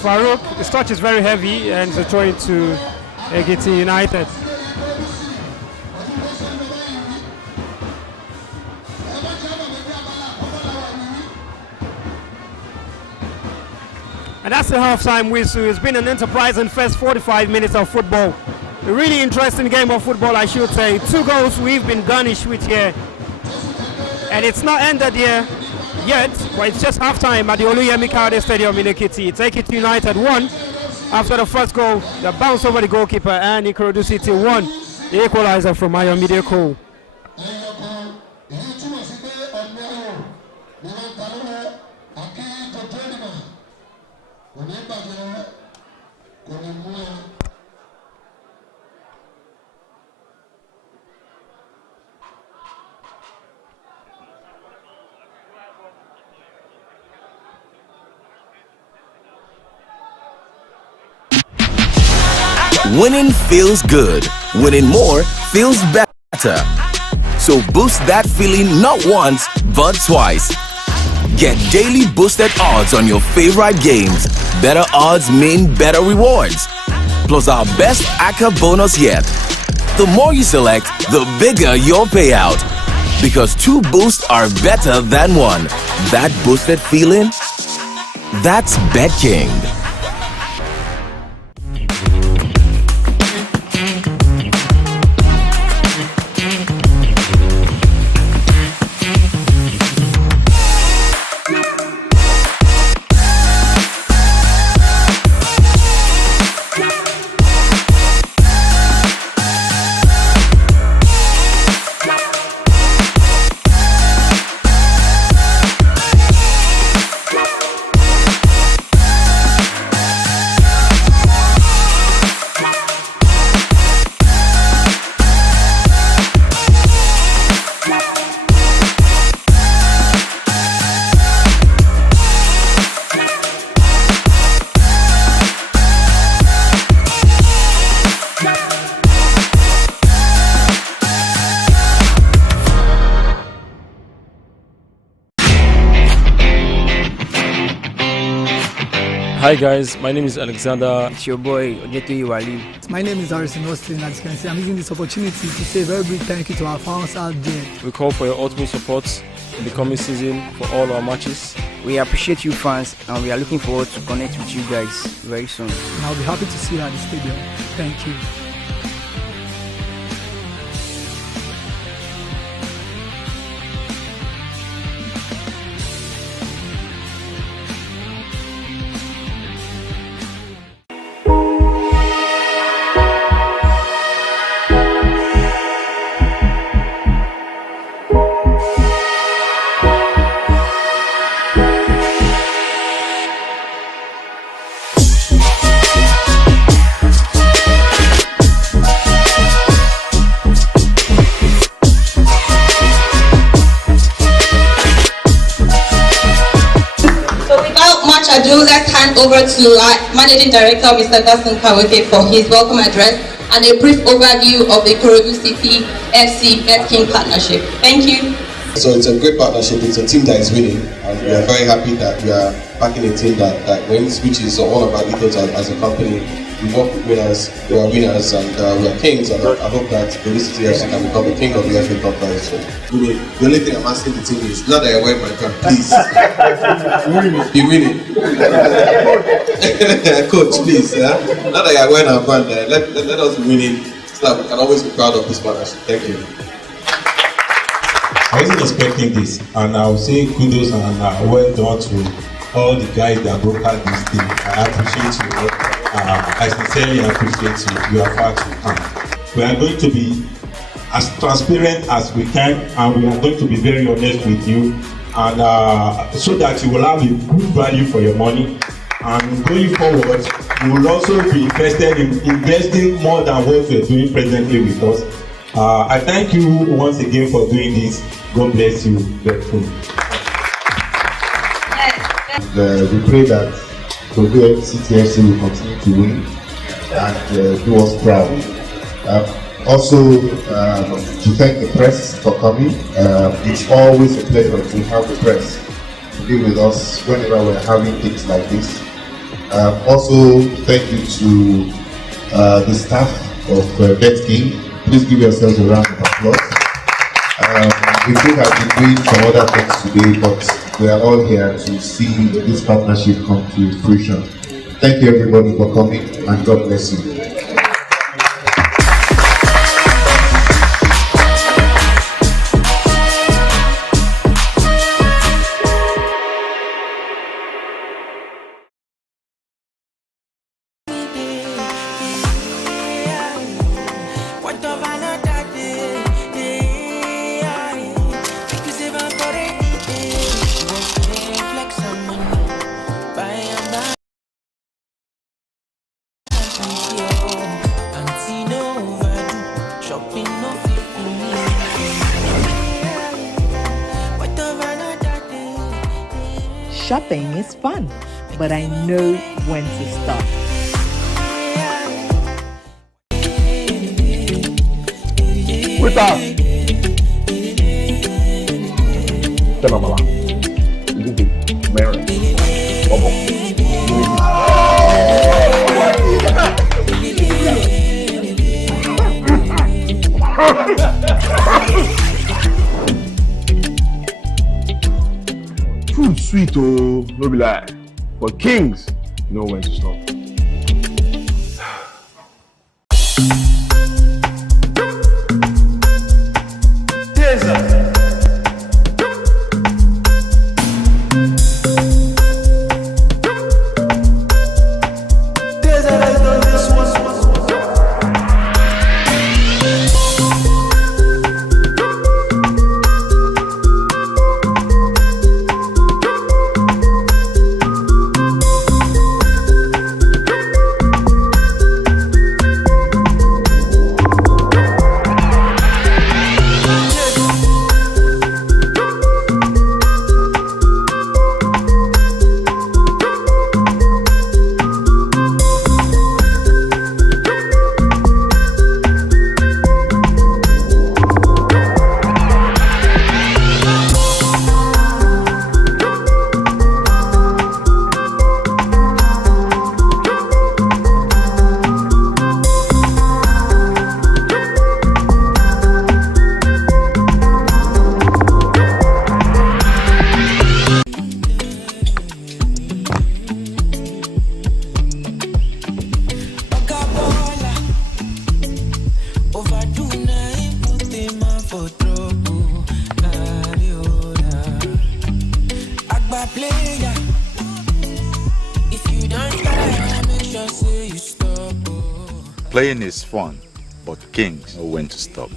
Farouk. The touch is very heavy and it's a throw into Ekiti United. And that's the half-time whistle. It's been an enterprising first 45 minutes of football. A really interesting game of football, I should say. 2 goals we've been garnished with here. And it's not ended here yet, but it's just half-time at the Oluyemi Kayode Stadium in Ekiti. It's Ekiti United 1 after the first goal. The bounce over the goalkeeper, and Ikorodu City 1. The equalizer from Ayomide Cole. Winning feels good. Winning more feels better. So boost that feeling not once, but twice. Get daily boosted odds on your favorite games. Better odds mean better rewards. Plus our best ACCA bonus yet. The more you select, the bigger your payout. Because 2 boosts are better than 1. That boosted feeling? That's BetKing. Hi guys, my name is Alexander. It's your boy Ojeto Iwali. My name is Harrison Austin. As you can see, I'm using this opportunity to say a very big thank you to our fans out there. We call for your ultimate support in the coming season for all our matches. We appreciate you fans and we are looking forward to connect with you guys very soon. And I'll be happy to see you at the stadium. Thank you. Let's hand over to Managing Director Mr. Gaston Kawoke for his welcome address and a brief overview of the Ikorodu City FC BetKing partnership. Thank you. So it's a great partnership. It's a team that is winning, and we are very happy that we are backing a team that wins, which is one of our ethos as a company. We work with winners, we are winners, and we are kings, and I hope that the City FC can become the king of the FA Cup very soon. The only thing I'm asking the team is, now that I wear my cap, please, be winning. Coach, please. Now that you're wearing our band, let us be winning so that we can always be proud of this partnership. Thank you. I wasn't expecting this, and I'll say kudos and well done to all the guys that brokered this thing. I appreciate you. I sincerely appreciate you. You are far too kind. We are going to be as transparent as we can, and we are going to be very honest with you, and so that you will have a good value for your money. And going forward, you will also be interested in investing more than what you are doing presently with us. I thank you once again for doing this. God bless you. We pray that Ekorodu CTFC will continue to win and do us proud. Also, to thank the press for coming. It's always a pleasure to have the press to be with us whenever we're having things like this. Also, thank you to the staff of Bet King. Please give yourselves a round of applause. We could have been doing some other things today, but we are all here to see this partnership come to fruition. Thank you everybody for coming, and God bless you. Shopping is fun, but I know when to stop. With us. Tenamala. Lidi. Mary. Bobo. Food sweet, oh, no be lie. But kings know when to stop. Playing is fun, but kings know when to stop.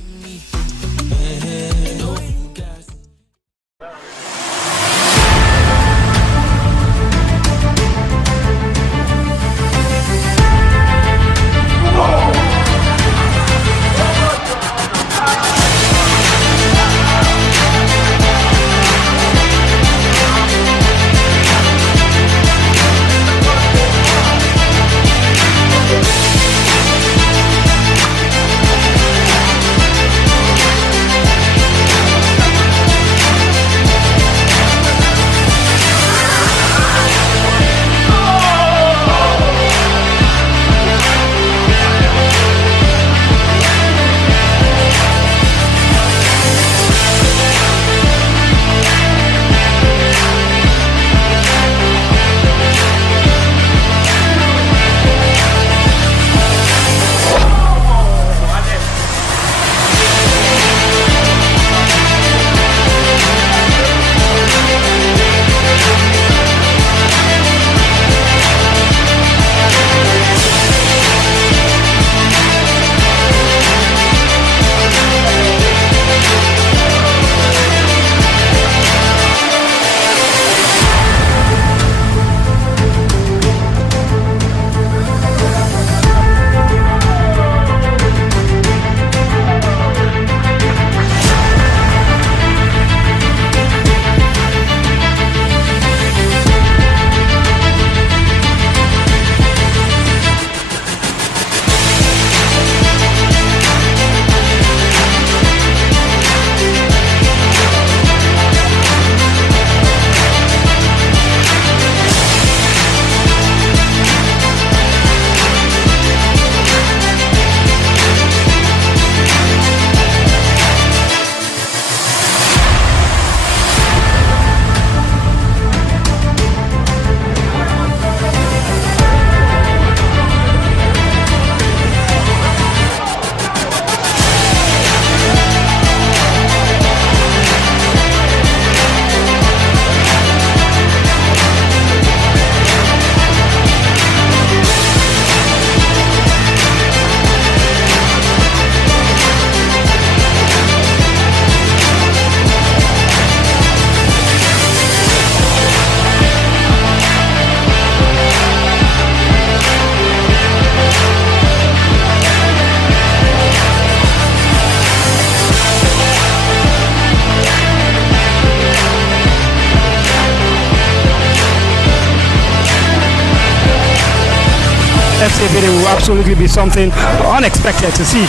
FC Ekiti will absolutely be something unexpected to see.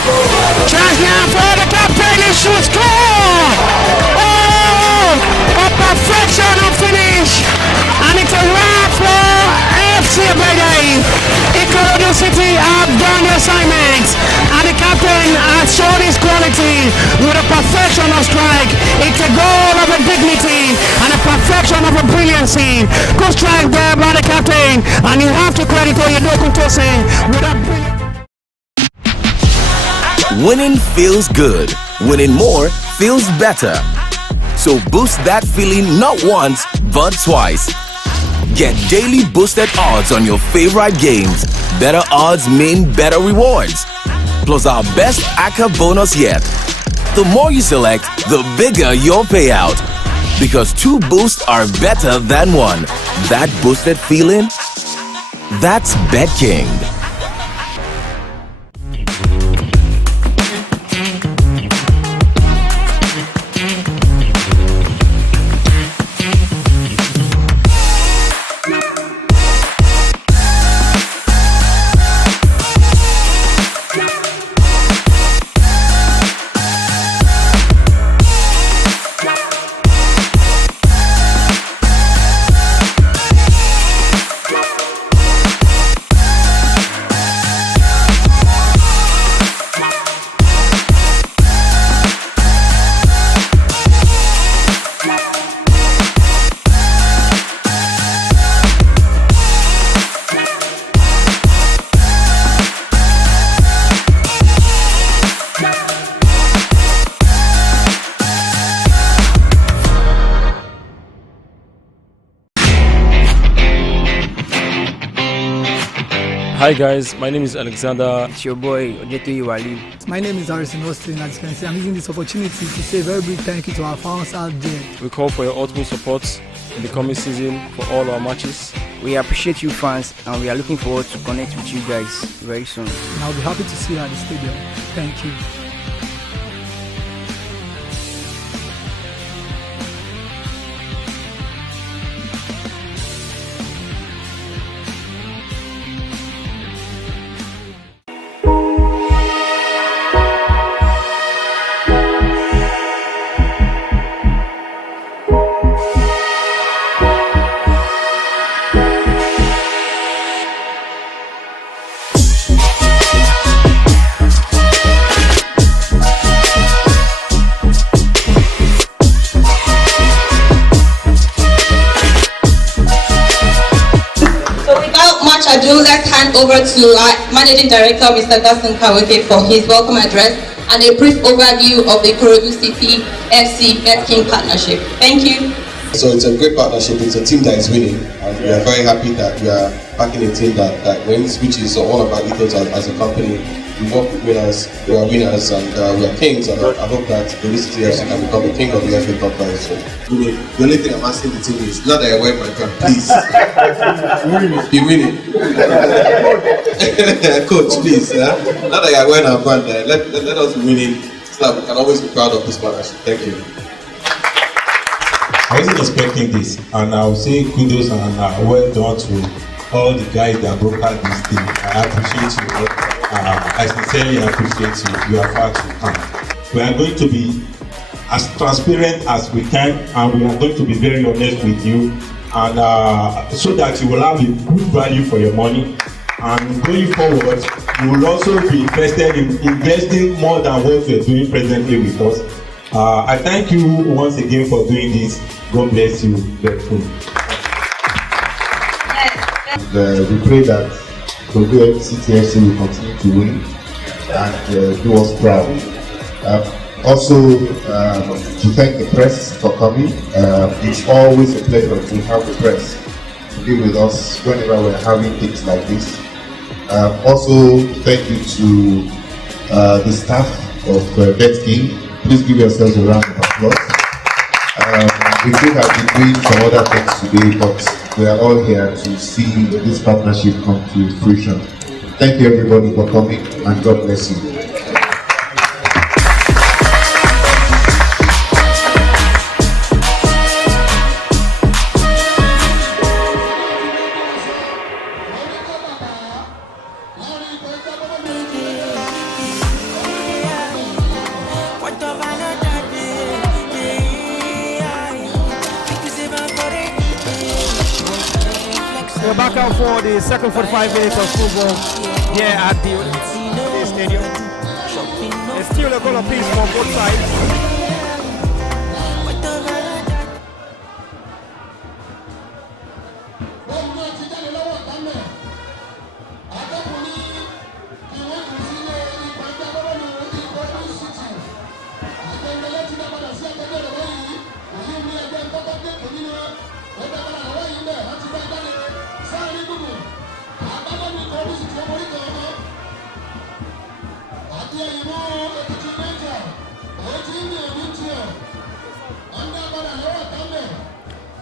Chance now for the captain, he shoots, score! Oh, a perfection of finish, and it's a wrap for FC Ekiti. Ikorodu City have done the assignment, and the captain has shown his quality with a perfection of strike. It's a goal of a dignity and a perfection of a brilliancy. Good strike there by the captain, and you have to credit Oyedoku Tose with a brilliant. Winning feels good. Winning more feels better. So boost that feeling not once, but twice. Get daily boosted odds on your favorite games. Better odds mean better rewards. Plus our best ACCA bonus yet. The more you select, the bigger your payout. Because 2 boosts are better than 1. That boosted feeling? That's BetKing. Hi guys, my name is Alexander. It's your boy Ojeto Iwali. My name is Harrison Austin. As you can see, I'm using this opportunity to say a very big thank you to our fans out there. We call for your ultimate support in the coming season for all our matches. We appreciate you fans, and we are looking forward to connect with you guys very soon. And I'll be happy to see you at the stadium. Thank you. Let's hand over to our Managing Director, Mr. Gaston Kawoke, for his welcome address and a brief overview of the Ikorodu City FC BetKing partnership. Thank you. So it's a great partnership. It's a team that is winning, and we are very happy that we are backing a team that wins, which is all about ethos as a company. We work with winners, we are winners, and we are kings, and I hope that the City FC can become the king of the FA Cup very soon. The only thing I'm asking the team is, not that I wear my brand, please. Be winning. Coach, please. Not that I wear our brand, let us be winning so that we can always be proud of this partnership. Thank you. I wasn't expecting this, and I'll say kudos and well done to all the guys that brokered this thing. I appreciate you. I sincerely appreciate you. You are far too kind. We are going to be as transparent as we can, and we are going to be very honest with you, and so that you will have a good value for your money. And going forward, you will also be interested in investing more than what we are doing presently with us. I thank you once again for doing this. God bless you. We pray that Ekiti FC will continue to win and do us proud. Also, to thank the press for coming. It's always a pleasure to have the press to be with us whenever we're having things like this. Also, thank you to the staff of BetKing. Please give yourselves a round of applause. We could have been doing some other things today, but we are all here to see this partnership come to fruition. Thank you everybody for coming, and God bless you. We're back out for the second 45 minutes of football here at the stadium. It's still a goal apiece for both sides.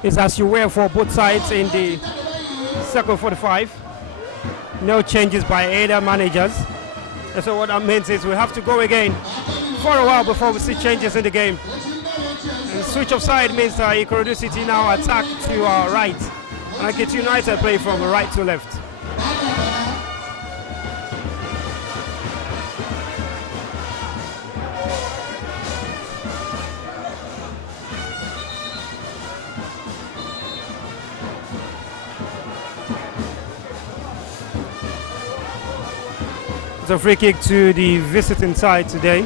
It's as you were for both sides in the second 45. No changes by either managers. And so what that means is we have to go again for a while before we see changes in the game. And switch of side means that Ikorodu City now attack to our right. And Ekiti United play from right to left. A free kick to the visiting side today.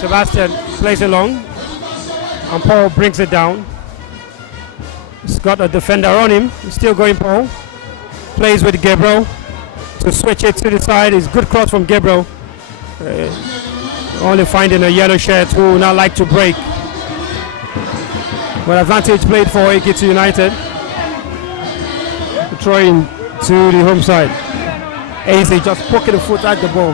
Sebastian plays it long and Paul brings it down. He's got a defender on him. He's still going Paul. Plays with Gabriel to switch it to the side. It's good cross from Gabriel. Only finding a yellow shirt who not like to break. Well, advantage played for Ekiti United. Throwing to the home side. Easy, just poking the foot at the ball.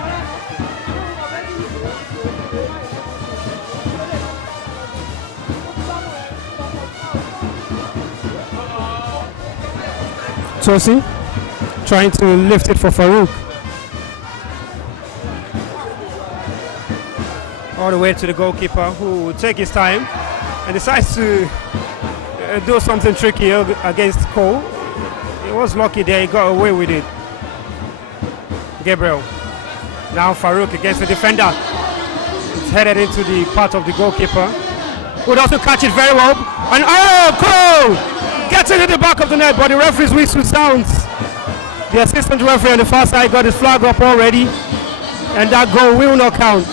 Tosi trying to lift it for Farouk. All the way to the goalkeeper, who will take his time and decides to do something tricky against Cole. He was lucky there, he got away with it. Gabriel. Now Farouk against the defender. It's headed into the path of the goalkeeper. Would also catch it very well. And Cole! Gets it in the back of the net, but the referee's whistle sounds. The assistant referee on the far side got his flag up already. And that goal will not count.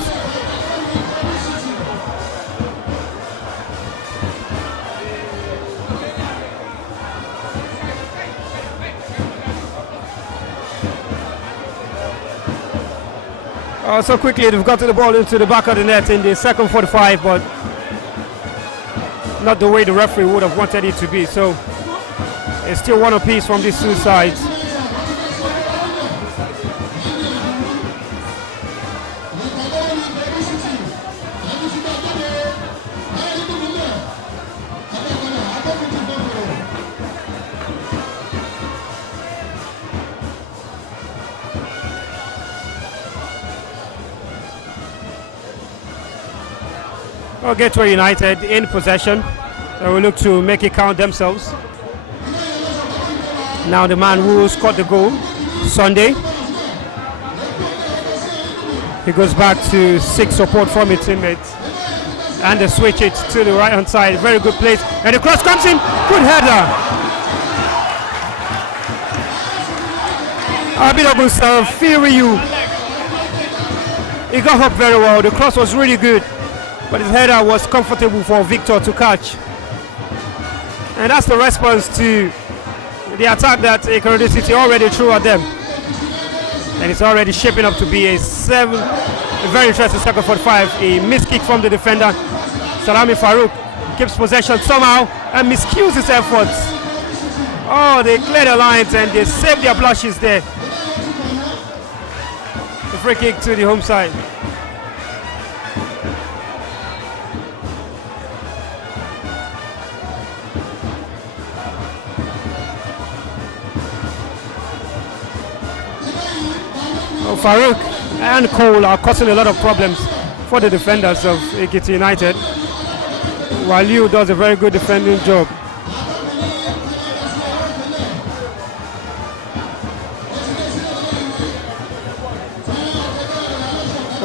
So quickly they've got the ball into the back of the net in the second 45, but not the way the referee would have wanted it to be. So it's still one apiece from these two sides. Gateway United in possession. They will look to make it count themselves. Now the man who scored the goal, Sunday. He goes back to seek support from his teammates. And they switch it to the right hand side. Very good place. And the cross comes in. Good header. Abidabu Firiu. He got up very well. The cross was really good. But his header was comfortable for Victor to catch. And that's the response to the attack that Ikorodu City already threw at them. And it's already shaping up to be a very interesting second 45. A missed kick from the defender. Salami Farouk keeps possession somehow and miscues his efforts. Oh, they clear the lines and they save their blushes there. The free kick to the home side. Farouk and Cole are causing a lot of problems for the defenders of Ekiti United, while Liu does a very good defending job.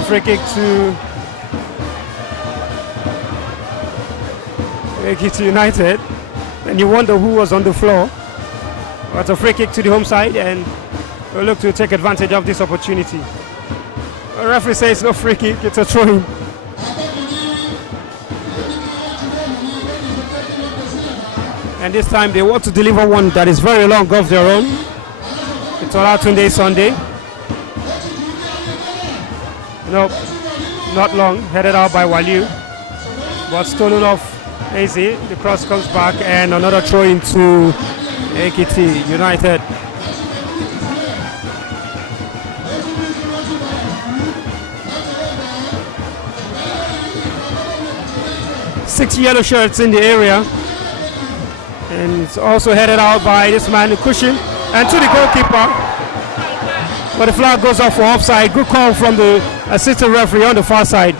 free kick to Ekiti United. And you wonder who was on the floor. But a free kick to the home side, and we'll look to take advantage of this opportunity. The referee says no free kick, it's a throw-in. And this time they want to deliver one that is very long off their own. It's Olatunde Sunday. Nope, not long, headed out by Waliu. But stolen off easy. The cross comes back, and another throw into Ekiti United. Six yellow shirts in the area, and it's also headed out by this man, the cushion, and to the goalkeeper. But the flag goes off for offside. Good call from the assistant referee on the far side.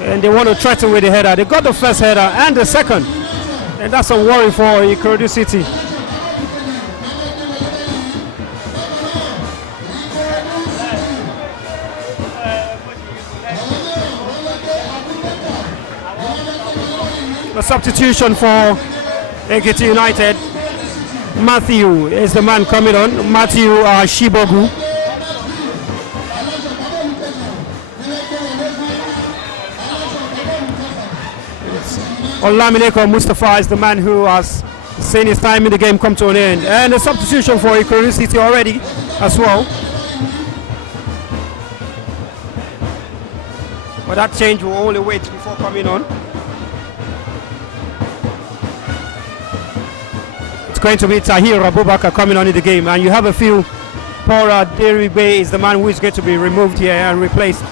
And they want to threaten with the header. They got the first header and the second, and that's a worry for Ikorodu City. A substitution for Ekiti United. Matthew is the man coming on. Matthew Shibogu. Olamineko Mustafa is the man who has seen his time in the game come to an end. And a substitution for Ikorodu City already as well. But that change will only wait before coming on. It's going to be Tahir Abubakar coming on in the game, and you have a feel Paul Deribe is the man who is going to be removed here and replaced.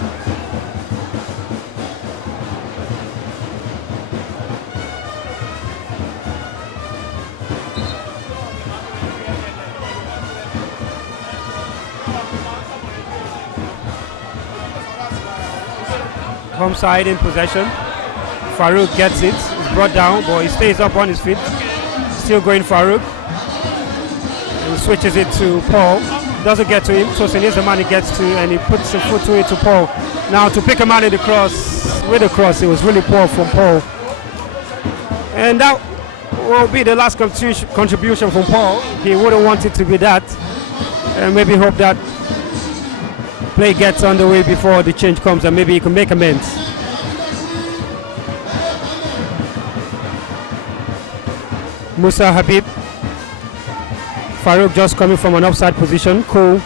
Home side in possession. Farouk gets it, he's brought down, but he stays up on his feet. Still going Farouk. He switches it to Paul. Doesn't get to him, so he's the man he gets to, and he puts a foot to it to Paul. Now to pick a man in the cross, with the cross, it was really poor from Paul. And that will be the last contribution from Paul. He wouldn't want it to be that. And maybe hope that play gets underway before the change comes, and maybe he can make amends. Musa Habib. Farouk just coming from an offside position. Cole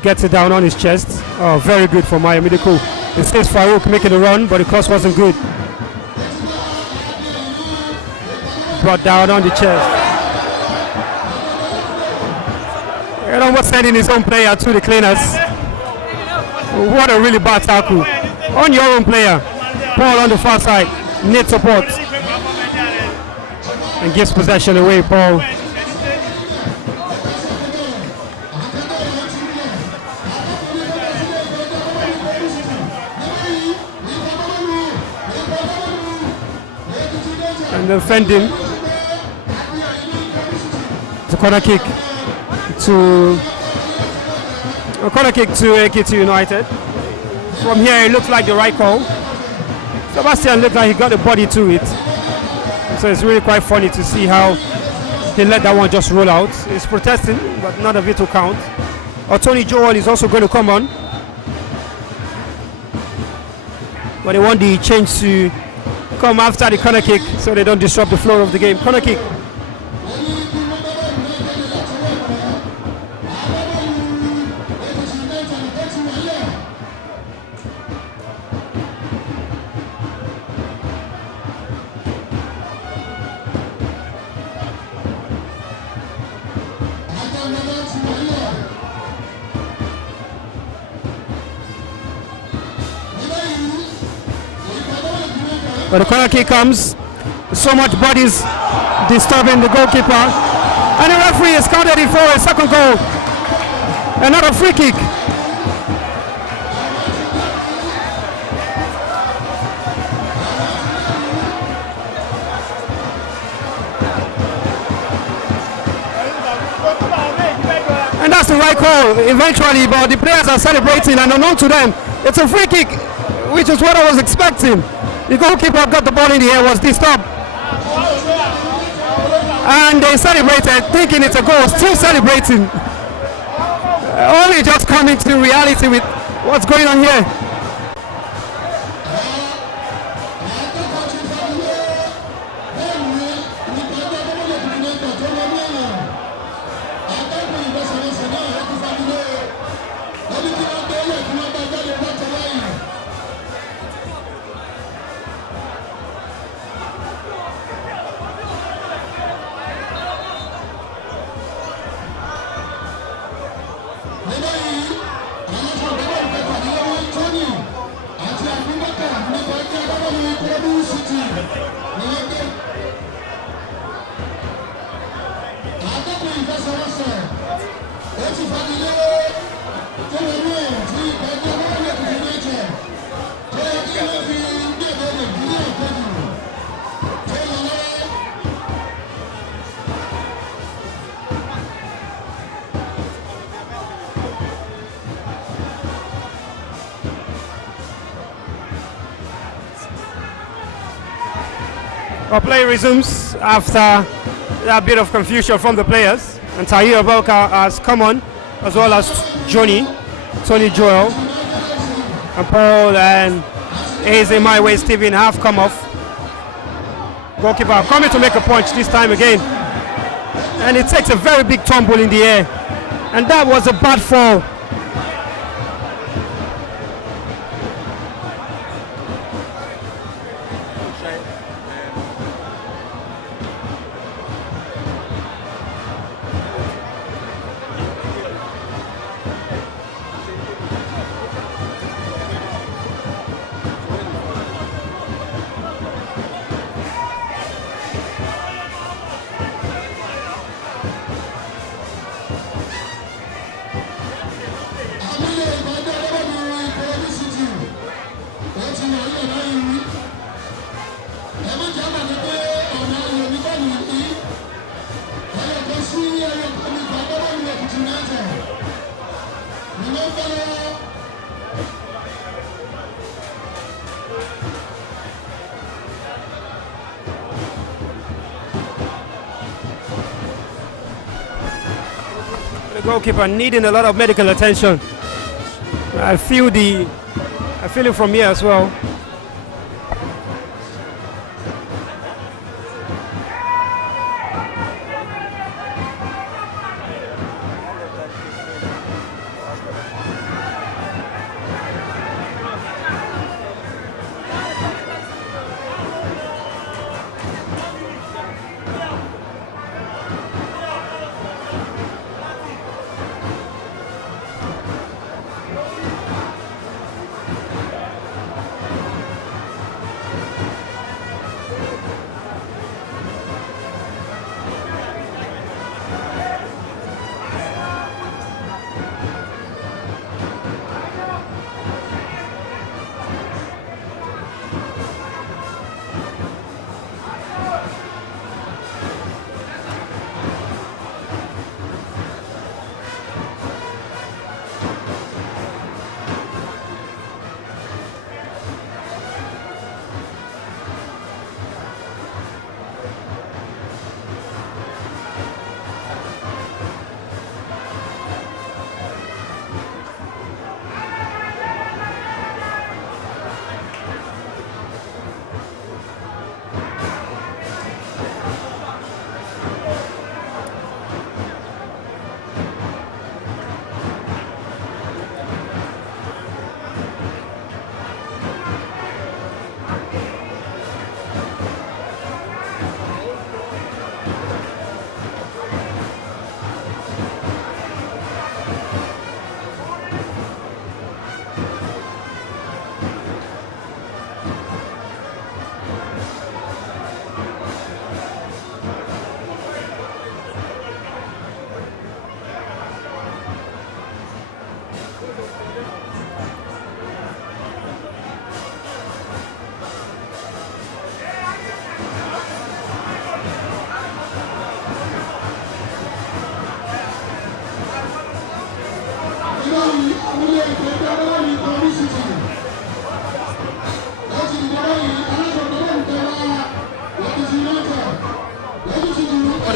gets it down on his chest. Oh, very good for Miami. Cool. It says Farouk making a run, but the cross wasn't good. Brought down on the chest. And almost sending his own player to the cleaners. What a really bad tackle. On your own player. Paul on the far side. Needs support. And gives possession away, Paul. And defending. It's a corner kick to Ekiti United. From here, it looks like the right call. Sebastian looked like he got the body to it. So it's really quite funny to see how he let that one just roll out. He's protesting, but none of it will count. Tony Joel is also going to come on. But they want the change to come after the corner kick so they don't disrupt the flow of the game. Corner kick. But the corner kick comes, so much bodies disturbing the goalkeeper, and the referee has counted it for a second goal. Another free kick. And that's the high call eventually, but the players are celebrating, and unknown to them, it's a free kick, which is what I was expecting. The goalkeeper got the ball in the air, was disturbed, and they celebrated thinking it's a goal, still celebrating. Only just coming to reality with what's going on here. Our play resumes after that bit of confusion from the players, and Tahir Aboka has come on, as well as Johnny, Tony Joel, and Paul, and Eze My Way Stephen have come off. Goalkeeper coming to make a punch this time again, and it takes a very big tumble in the air, and that was a bad fall. The goalkeeper needing a lot of medical attention. I feel it from here as well.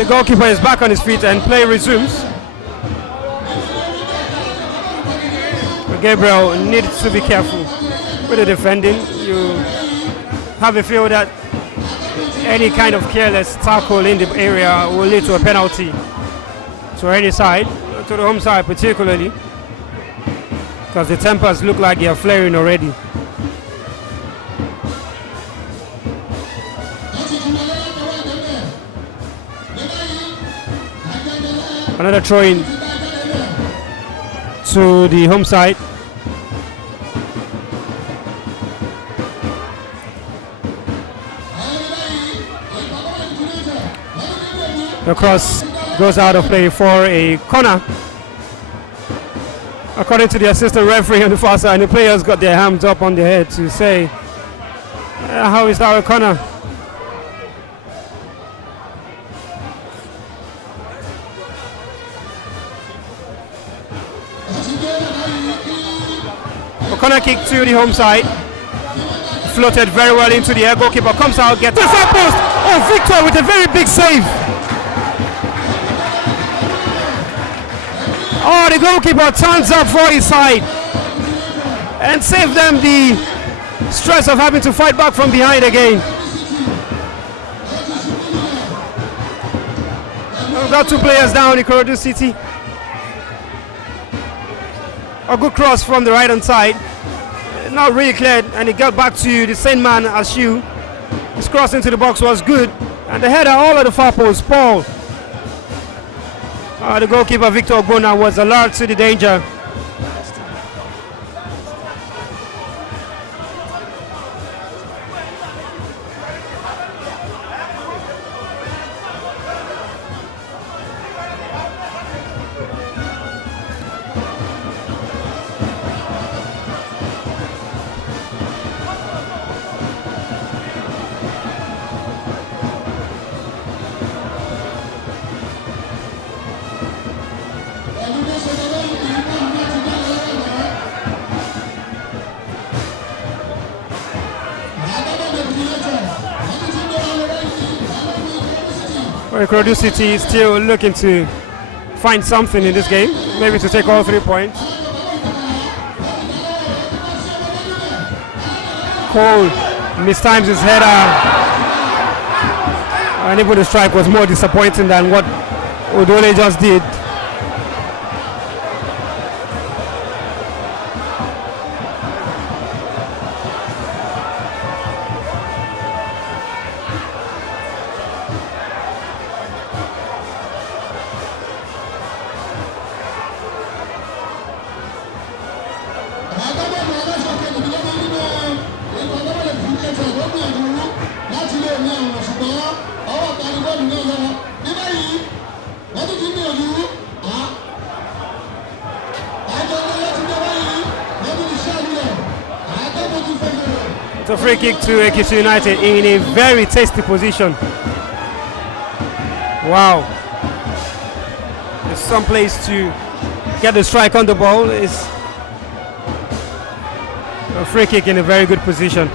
The goalkeeper is back on his feet and play resumes. Gabriel needs to be careful with the defending. You have a feel that any kind of careless tackle in the area will lead to a penalty to any side, to the home side particularly, because the tempers look like they are flaring already. Another throw in to the home side. The cross goes out of play for a corner. According to the assistant referee on the far side, the players got their hands up on their head to say, how is that a corner? A corner kick to the home side. Floated very well into the air. Goalkeeper comes out, gets the far post. Oh, Victor with a very big save. Oh, the goalkeeper turns up for his side and save them the stress of having to fight back from behind again. We've got two players down in Ikorodu City. A good cross from the right hand side. Not really cleared, and it got back to the same man as you. His cross into the box was good, and the header all at the far post. Paul. The goalkeeper Victor Ogbonna was alert to the danger. Ikorodu City is still looking to find something in this game, maybe to take all 3 points. Cole mistimes his header, and even the strike was more disappointing than what Odole just did. It's a free kick to Ekiti United in a very tasty position. Wow. There's some place to get the strike on the ball. It's a free kick in a very good position.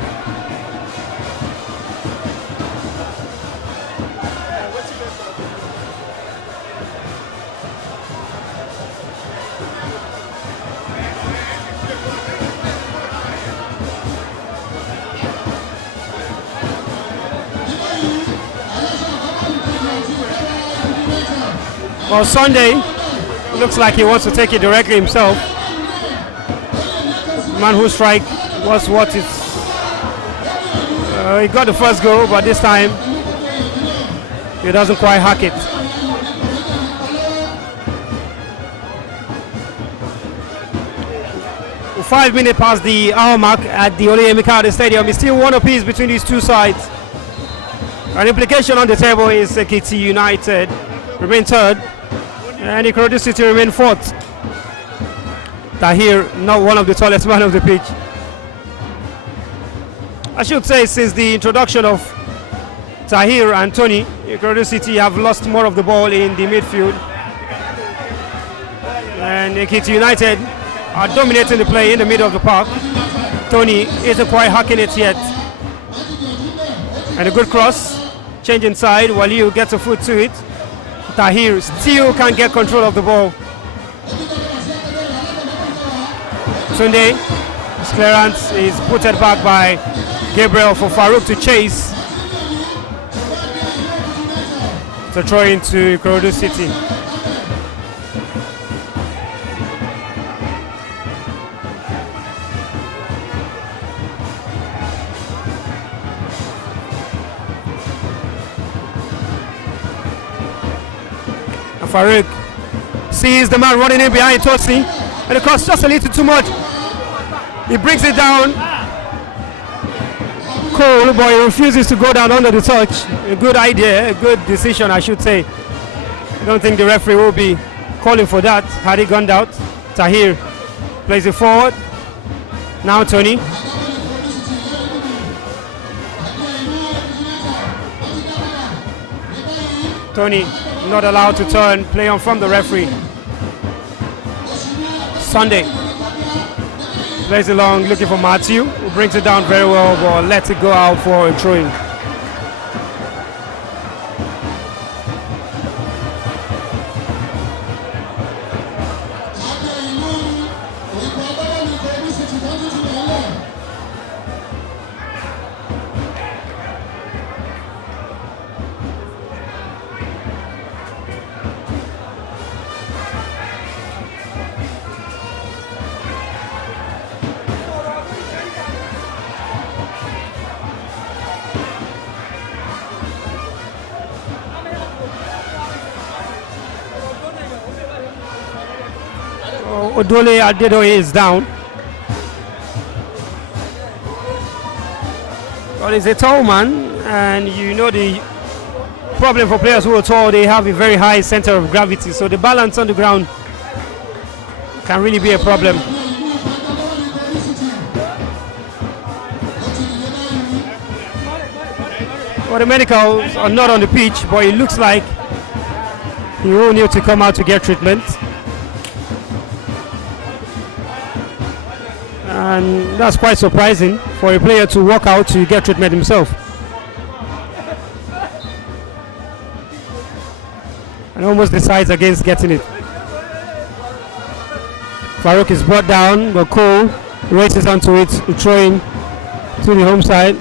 Well, Sunday looks like he wants to take it directly himself. Man who strike was what it's. He got the first goal, but this time he doesn't quite hack it. We're 5 minutes past the hour mark at the Oluyemi Stadium. It's still one apiece between these two sides. An implication on the table is Ekiti United remain third, and Ikorodu City remain fourth. Tahir, not one of the tallest men of the pitch. I should say, since the introduction of Tahir and Tony, Ikorodu City have lost more of the ball in the midfield, and Ekiti United are dominating the play in the middle of the park. Tony isn't quite hacking it yet, and a good cross, changing side. Waliu gets a foot to it. Tahir still can't get control of the ball. Sunday, his clearance is putted back by Gabriel for Farouk to chase. To throw into Ikorodu City. And Farouk sees the man running in behind Tosi, and it costs just a little too much. He brings it down. Cole, but he refuses to go down under the touch. A good idea, a good decision, I should say. I don't think the referee will be calling for that had he gone out. Tahir plays it forward. Now Tony. Tony not allowed to turn, play on from the referee. Sunday plays it long, looking for Matthew, who brings it down very well, but lets it go out for a throw-in. Odole Adedoye is down. Well, he's a tall man, and you know the problem for players who are tall, they have a very high center of gravity, so the balance on the ground can really be a problem. Well, the medicals are not on the pitch, but it looks like he will need to come out to get treatment. And that's quite surprising for a player to walk out to get treatment himself. And almost decides against getting it. Farouk is brought down, but Cole races onto it, throwing to the home side.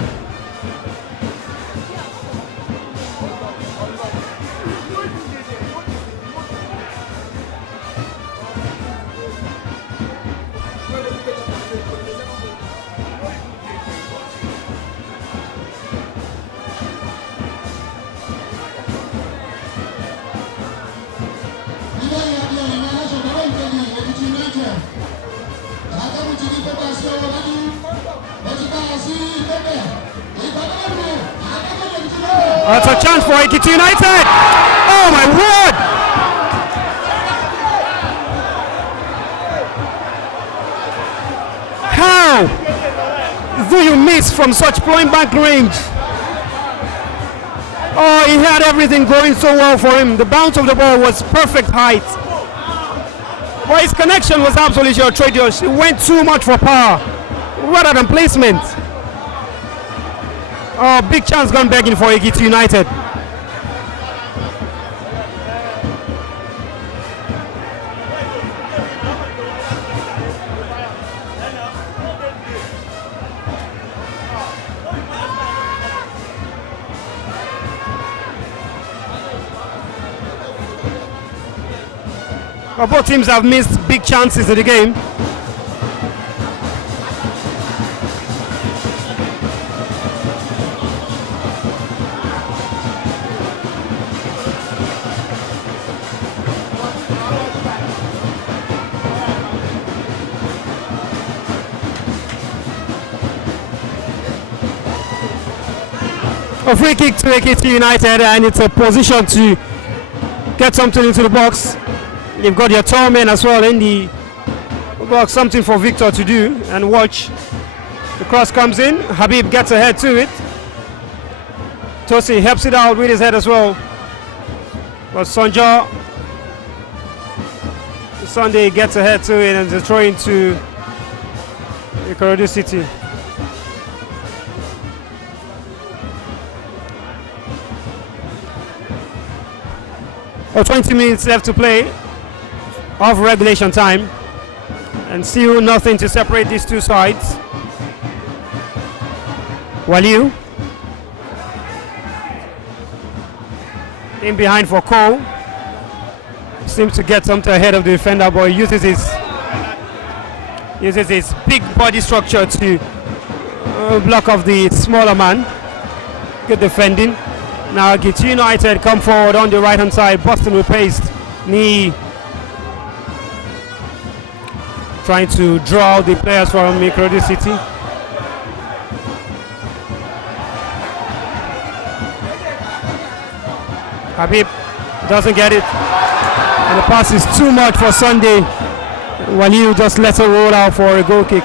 That's a chance for Ekiti United. Oh my word! How do you miss from such point blank range? Oh, he had everything going so well for him. The bounce of the ball was perfect height. Well, his connection was absolutely outrageous. He went too much for power rather than placement. Oh, big chance gone begging for Ekiti United. Well, both teams have missed big chances in the game. A free kick to Ekiti United, and it's a position to get something into the box. They've got their tall men as well in the box, something for Victor to do and watch. The cross comes in, Habib gets ahead to it. Tosi helps it out with his head as well. But Sunday gets ahead to it, and they're throwing to Ikorodu City. or 20 minutes left to play of regulation time, and still nothing to separate these two sides. Waliu in behind for Cole. Seems to get something ahead of the defender, but he uses his big body structure to block off the smaller man. Good defending. Now Ekiti United come forward on the right hand side. Boston with pace. Knee trying to draw out the players from Ikorodu City. Habib doesn't get it. And the pass is too much for Sunday. Waliu just lets it roll out for a goal kick.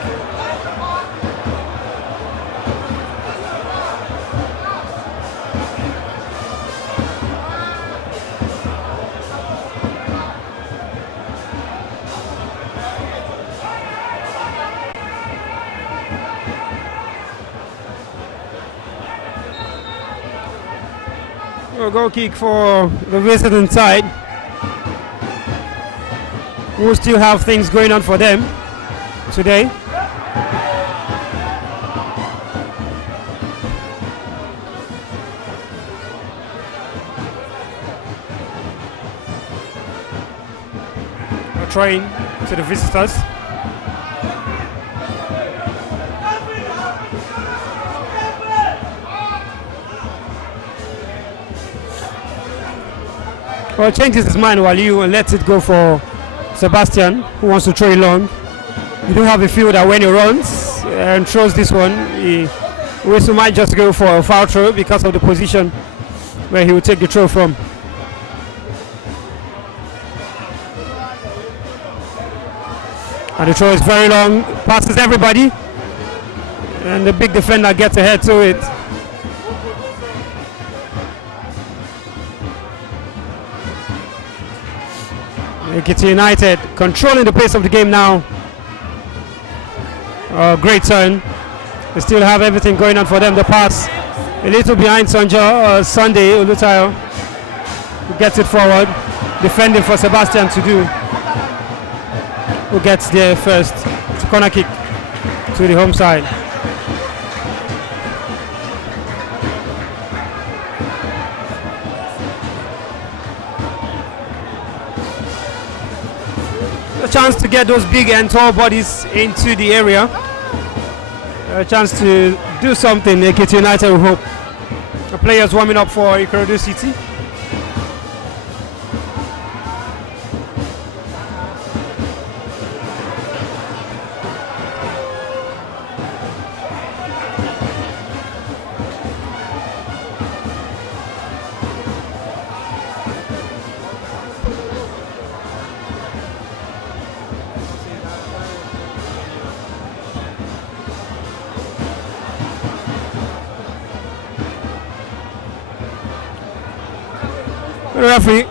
A goal kick for the visiting side, who still have things going on for them today. A trying to the visitors. Well, changes his mind Waliu and lets it go for Sebastian, who wants to throw it long. You do have a feel that when he runs and throws this one, he might just go for a foul throw because of the position where he will take the throw from. And the throw is very long, passes everybody, and the big defender gets ahead to it. Ekiti United controlling the pace of the game now. Great turn. They still have everything going on for them. The pass a little behind Sunday Olutayo, who gets it forward. Defending for Sebastian to do, who gets there first. It's a corner kick to the home side. A chance to get those big and tall bodies into the area. A chance to do something. Ekiti United will hope. The players warming up for Ikorodu City. The referee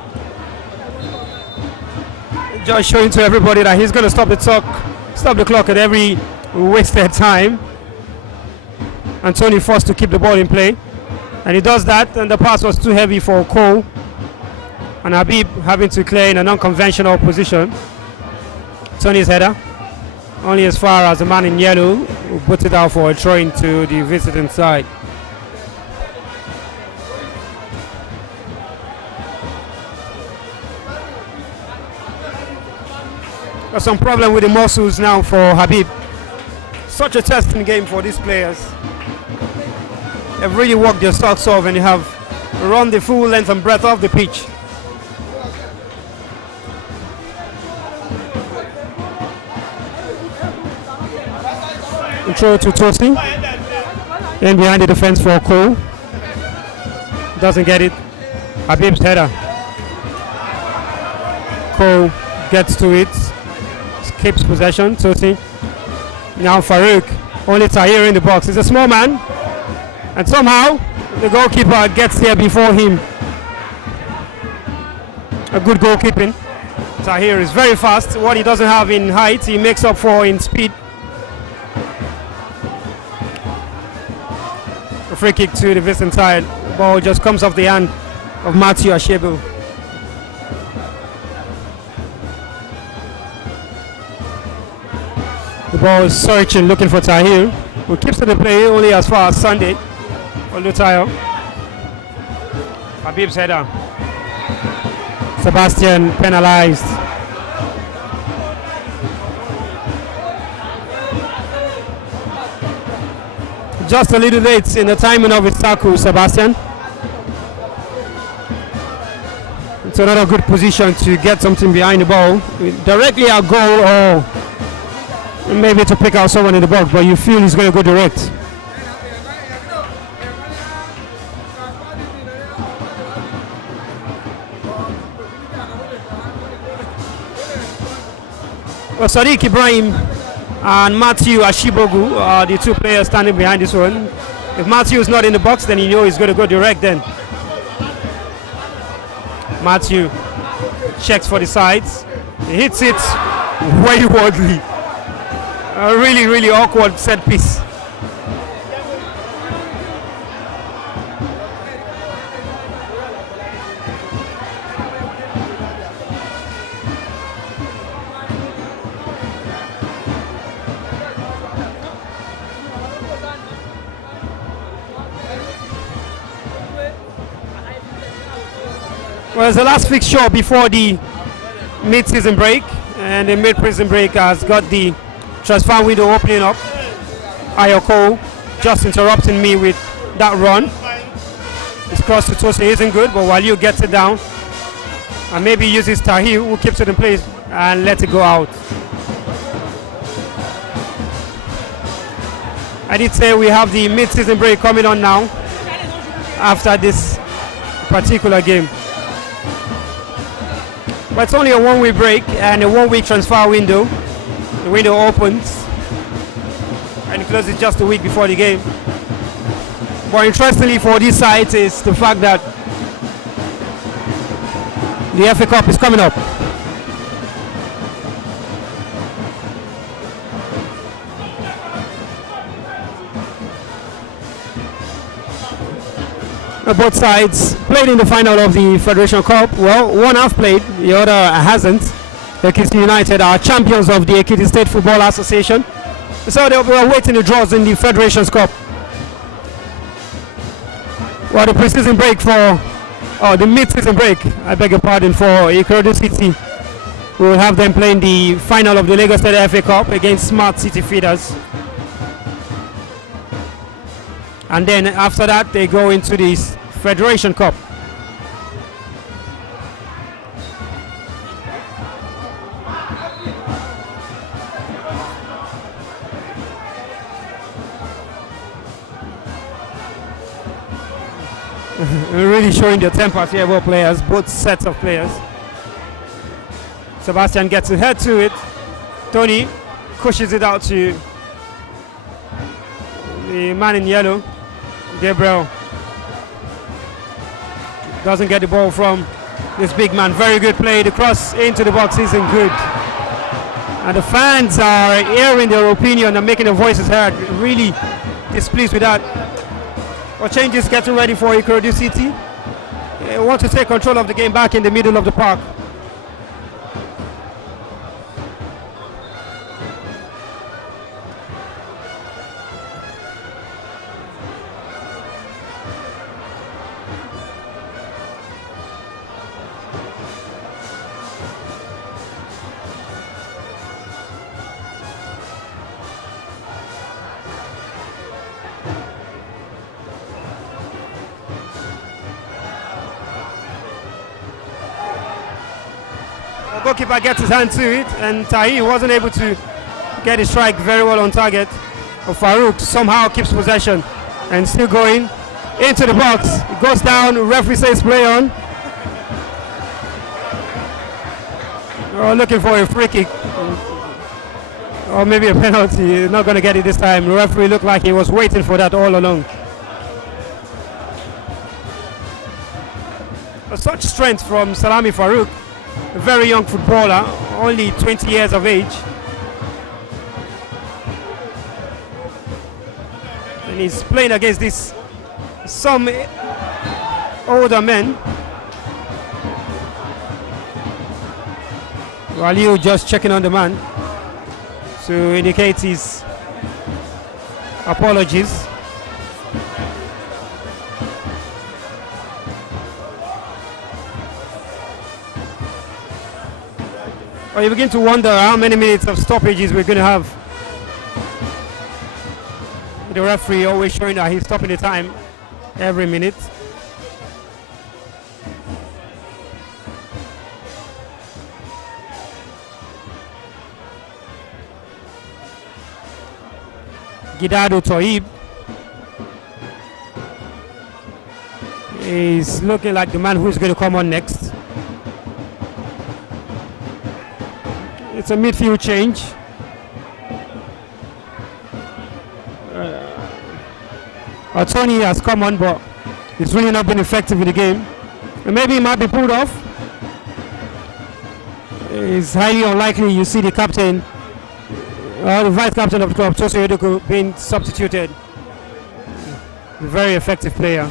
just showing to everybody that he's going to stop the clock at every wasted time. And Tony forced to keep the ball in play, and he does that. And the pass was too heavy for Cole, and Habib having to clear in an unconventional position. Tony's header only as far as the man in yellow who put it out for a throw into the visiting side. Got some problem with the muscles now for Habib. Such a testing game for these players. They've really worked their socks off and they have run the full length and breadth of the pitch. Throw to Tosi. Then behind the defense for Cole. Doesn't get it. Habib's header. Cole gets to it. Keeps possession. Tosi. Now Farouk. Only Tahir in the box. He's a small man. And somehow the goalkeeper gets there before him. A good goalkeeping. Tahir is very fast. What he doesn't have in height, he makes up for in speed. A free kick to the visiting side. Ball just comes off the hand of Matthew Ashebu. The ball is searching, looking for Tahir, who keeps to the play only as far as Sunday for Lutayo. Habib's header. Sebastian penalized. Just a little late in the timing of his tackle, Sebastian. It's another good position to get something behind the ball, directly at goal or maybe to pick out someone in the box, but you feel he's going to go direct. Well, Sadiq Ibrahim and Matthew Ashibogu are the two players standing behind this one. If Matthew is not in the box, then you know he's going to go direct then. Matthew checks for the sides. He hits it waywardly. A really, really awkward set piece. Well, it's the last fixture before the mid-season break, and the mid-season break has got the transfer window opening up. Ayoko just interrupting me with that run. His cross to Tose isn't good, but Waliu gets it down and maybe uses Tahir, who keeps it in place and lets it go out. I did say we have the mid-season break coming on now after this particular game. But it's only a one-week break and a one-week transfer window. The window opens and closes just a week before the game. But interestingly for this site is the fact that the FA Cup is coming up. Both sides played in the final of the Federation Cup. Well, one half played, the other hasn't. Ekiti United are champions of the Ekiti State Football Association. So they were awaiting the draws in the Federations Cup. Well, the pre-season break the mid-season break, I beg your pardon, for Ikorodu City. We will have them playing the final of the Lagos State FA Cup against Smart City Feeders. And then after that, they go into the Federation Cup. We're really showing the tempers here, both players, both sets of players. Sebastian gets his head to it. Tony pushes it out to the man in yellow. Gabriel doesn't get the ball from this big man. Very good play. The cross into the box isn't good. And the fans are airing their opinion and making their voices heard. Really displeased with that. But changes getting ready for Ikorodu City. They want to take control of the game back in the middle of the park. Goalkeeper gets his hand to it, and Tahir wasn't able to get his strike very well on target. But Farouk somehow keeps possession and still going into the box. It goes down, referee says play on. Oh, looking for a free kick. Or maybe a penalty. Not going to get it this time. The referee looked like he was waiting for that all along. Such strength from Salami Farouk. A very young footballer, only 20 years of age. And he's playing against some older men. Waliu just checking on the man. to indicate his apologies. Or you begin to wonder how many minutes of stoppages we're going to have. The referee always showing that he's stopping the time every minute. Gidado Toib is looking like the man who's going to come on next. It's a midfield change. Tony has come on, but it's really not been effective in the game. And maybe he might be pulled off. It's highly unlikely you see the captain, the vice captain of the club, Tosin Edoku, being substituted. A very effective player.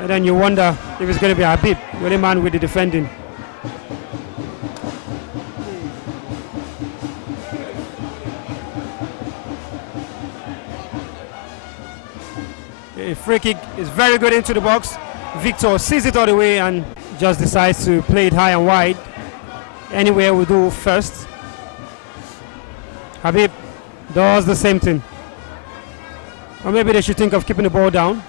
And then you wonder if it's going to be Habib, the only man with the defending. A free kick is very good into the box. Victor sees it all the way and just decides to play it high and wide. Anywhere we do first. Habib does the same thing. Or maybe they should think of keeping the ball down.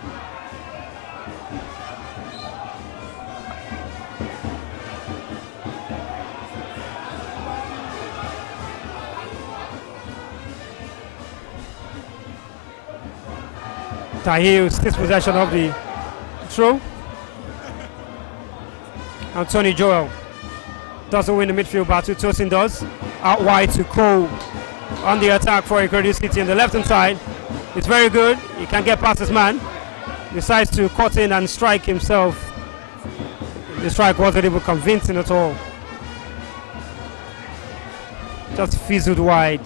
Tahir takes possession of the throw. Anthony Joel doesn't win the midfield battle. Tosin does. Out wide to Cole on the attack for Ikorodu City on the left hand side. It's very good. He can get past his man. Decides to cut in and strike himself. The strike wasn't even convincing at all. Just fizzled wide.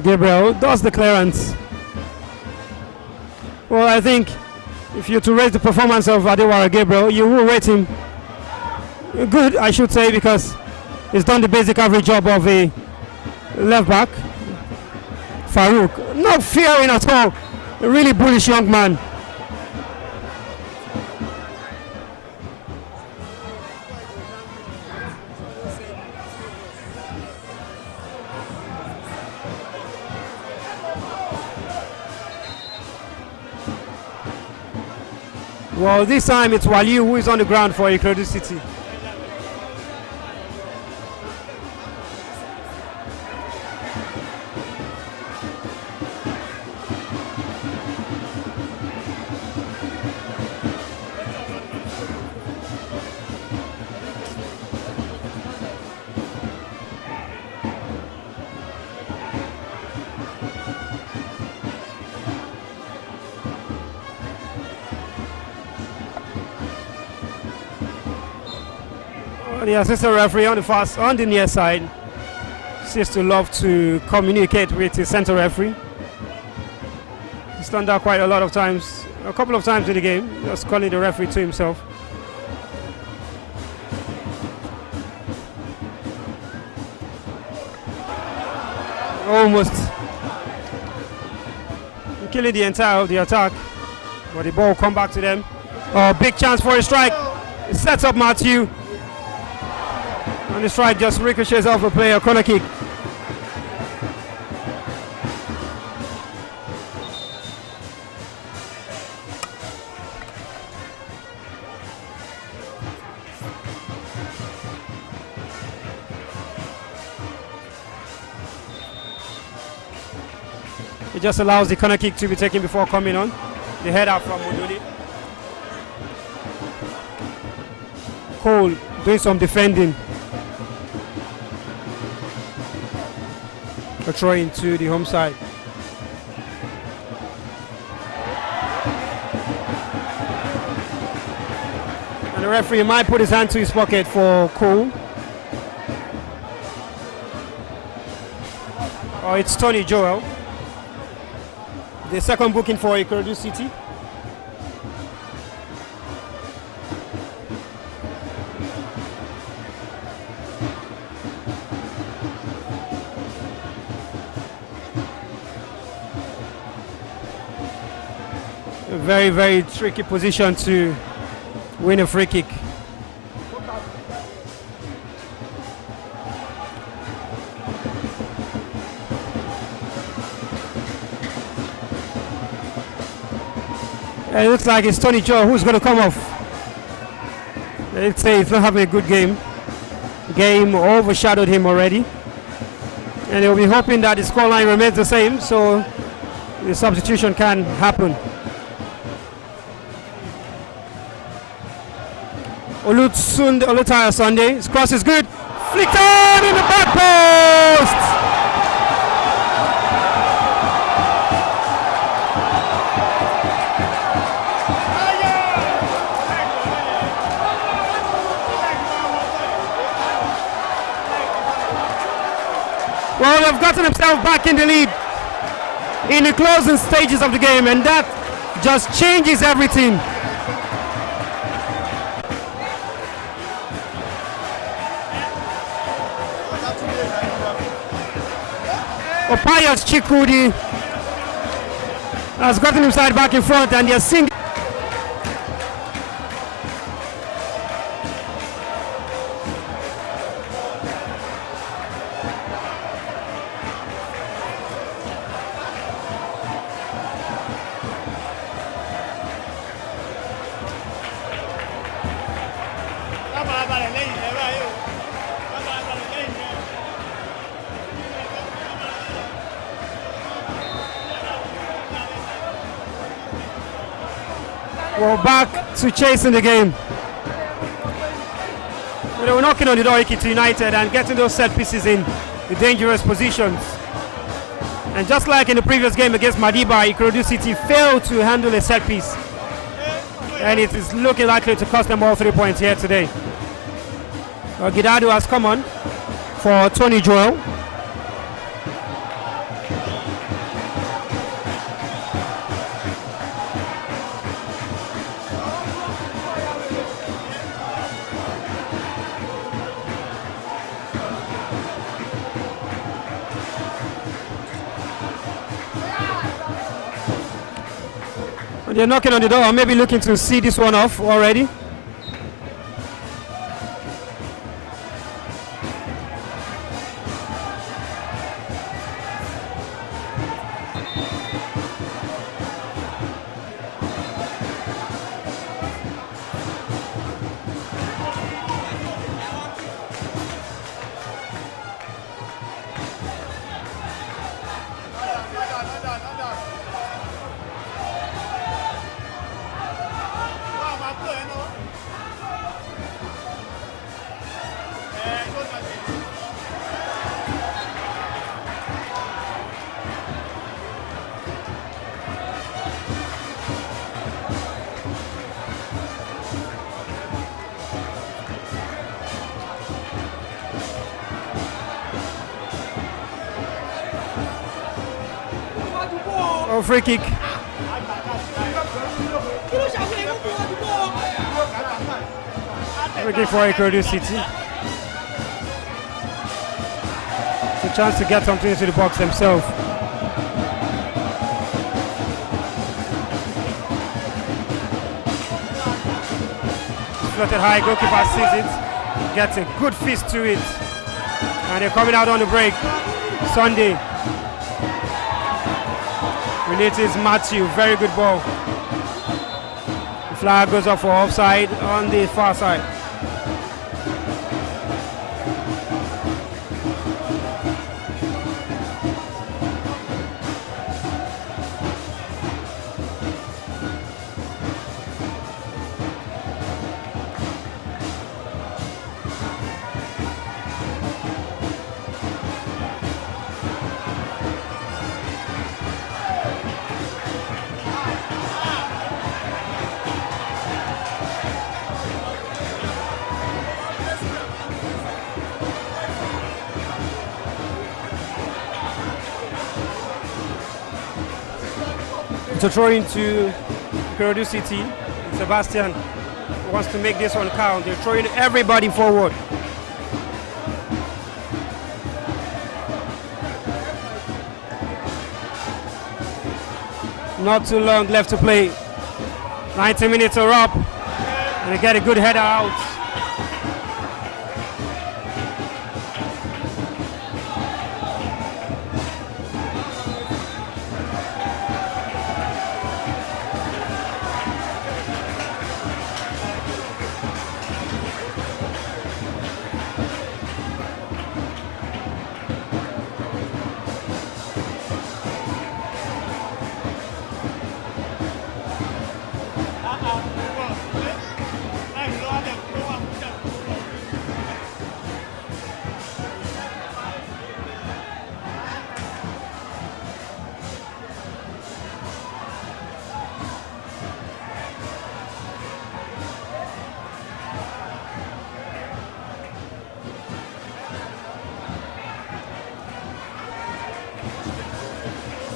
Gabriel does the clearance. Well, I think if you're to rate the performance of Adewara Gabriel, you will rate him good, I should say, because he's done the basic average job of a left back. Farouk, not fearing at all, a really bullish young man. Well, this time it's Waliu who is on the ground for Ikorodu City. The assistant referee on the near side seems to love to communicate with the center referee. He's done that quite a lot of times, a couple of times in the game, just calling the referee to himself. Almost killing the entire of the attack, but the ball come back to them. Oh, big chance for a strike. It sets up Matthew. And the strike just ricochets off a player, corner kick. It just allows the corner kick to be taken before coming on. The header from Odoli. Cole doing some defending. A throw into the home side. And the referee might put his hand to his pocket for Cole. Oh, it's Tony Joel, the second booking for Ikorodu City. A very, very tricky position to win a free kick. It looks like it's Tony Joe who's going to come off. Let's say he's not having a good game. Game overshadowed him already. And they'll be hoping that the scoreline remains the same so the substitution can happen. Olutaya Sunday. His cross is good. Flicked on in the back post! Well, they've gotten themselves back in the lead in the closing stages of the game, and that just changes everything. Opayas Chikudi has gotten himself back in front, and they're singing. We're back to chasing the game. They were knocking on the door, Ekiti United, and getting those set pieces in the dangerous positions. And just like in the previous game against Madiba, Ikorodu City failed to handle a set piece. And it is looking likely to cost them all 3 points here today. Gidadu has come on for Tony Joel. They're knocking on the door, maybe looking to see this one off already. Oh, free kick. Free kick for Ikorodu City. It's a chance to get something into the box themselves. Floated high, goalkeeper sees it, gets a good fist to it, and they're coming out on the break. Sunday. Releases Matthew, very good ball. The flag goes up for offside on the far side. to throw into Ikorodu City. Sebastian wants to make this one count. They're throwing everybody forward. Not too long left to play. 90 minutes are up. And they get a good header out.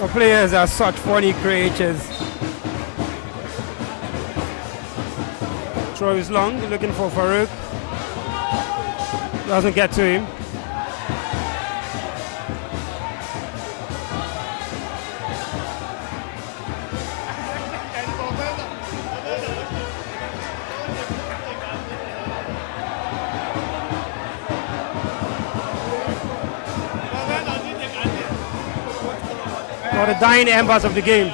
Our players are such funny creatures. Throw is long, looking for Farouk. Doesn't get to him. Or the dying embers of the game.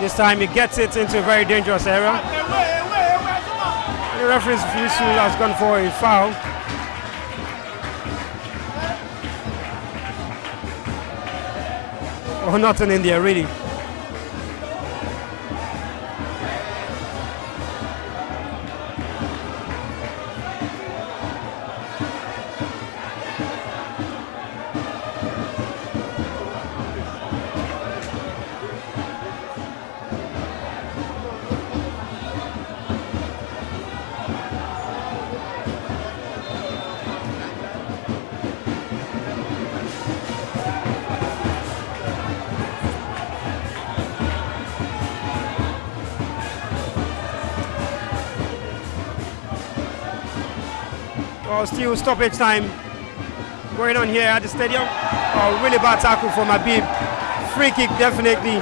This time he gets it into a very dangerous area. The referee's whistle has gone for a foul. Oh, nothing in there really. Still stoppage time going on here at the stadium. Oh, really bad tackle from Habib. Free kick definitely.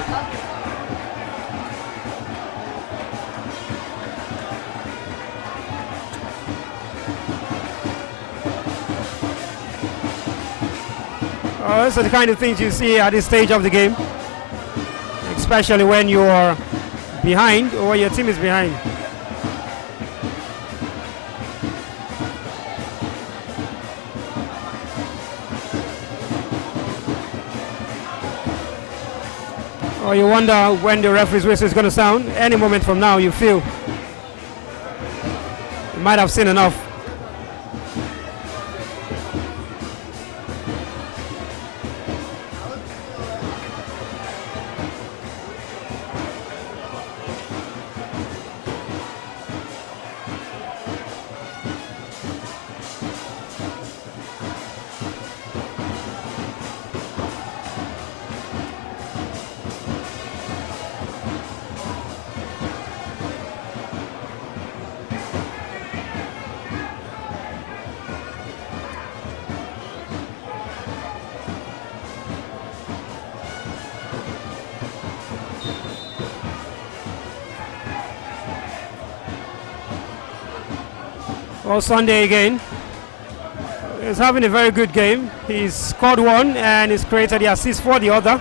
Those are the kind of things you see at this stage of the game, especially when you are behind or your team is behind. Or you wonder when the referee's whistle is going to sound. Any moment from now, you feel you might have seen enough. Well, Sunday again is having a very good game. He's scored one and he's created the assist for the other.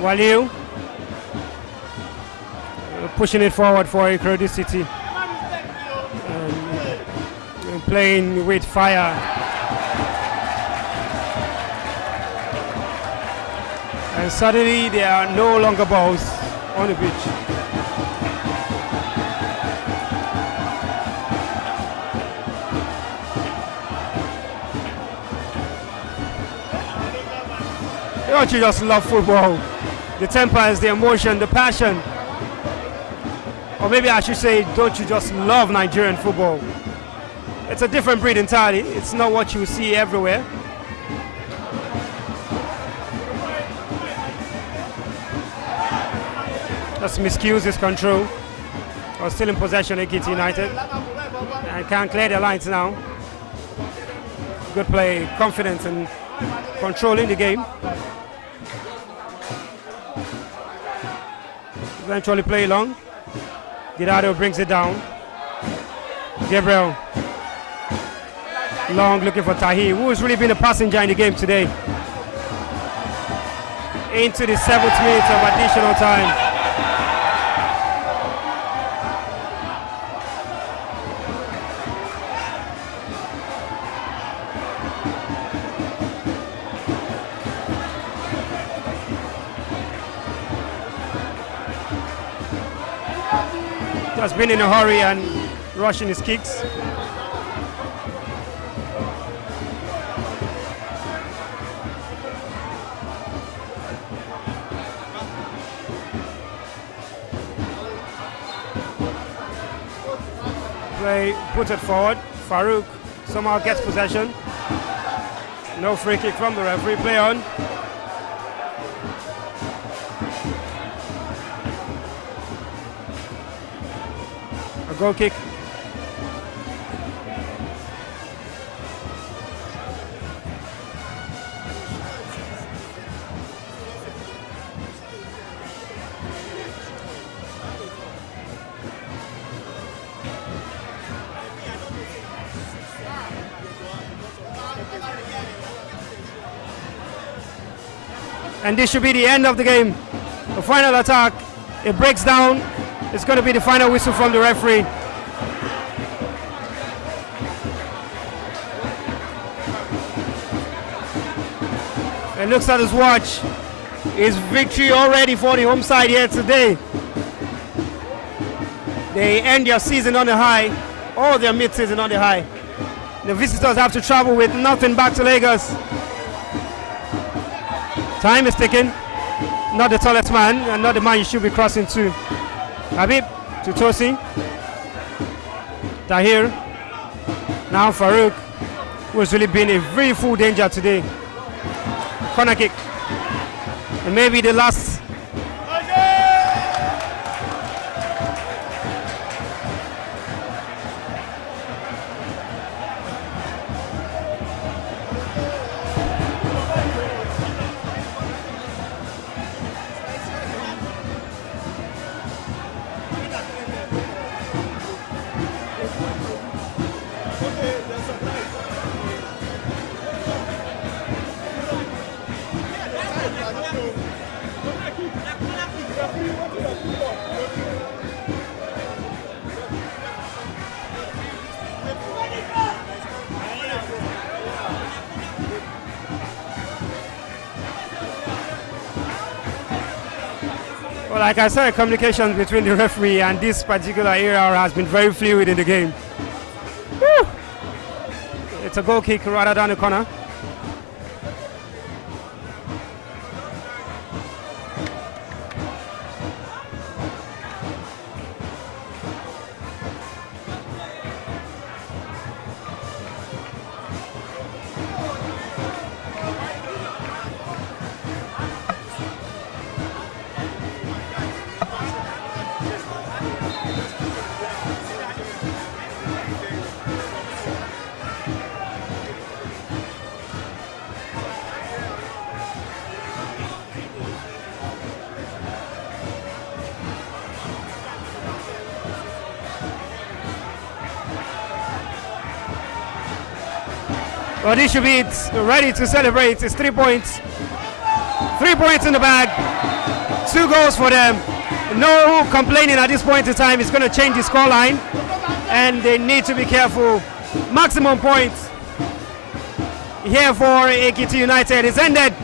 Waliu pushing it forward for Ikorodu City. Playing with fire. And suddenly there are no longer balls on the pitch. Don't you just love football? The tempers, the emotion, the passion. Or maybe I should say, don't you just love Nigerian football? It's a different breed entirely. It's not what you see everywhere. Just miscues his control. Or still in possession, Ekiti United. And can't clear their lines now. Good play, confidence and controlling the game. Eventually play long. Guidado brings it down. Gabriel. Long looking for Tahir, who has really been a passenger in the game today. Into the 7th minute of additional time. Has been in a hurry and rushing his kicks. Play, put it forward. Farouk somehow gets possession. No free kick from the referee. Play on. Goal kick. And this should be the end of the game. The final attack. It breaks down. It's going to be the final whistle from the referee. And looks at his watch. It's victory already for the home side here today. They end their season on the high, or their mid-season on the high. The visitors have to travel with nothing back to Lagos. Time is ticking. Not the tallest man, and not the man you should be crossing to. Habib to Tosi. Tahir. Now Farouk, who has really been in very full danger today. Corner kick. And maybe the last. Well, like I said, communication between the referee and this particular area has been very fluid in the game. Woo! It's a goal kick rather than a corner. Well, this should be it. Ready to celebrate. It's 3 points. 3 points in the bag. 2 goals for them. No complaining at this point in time. It's going to change the scoreline. And they need to be careful. Maximum points here for Ekiti United is ended.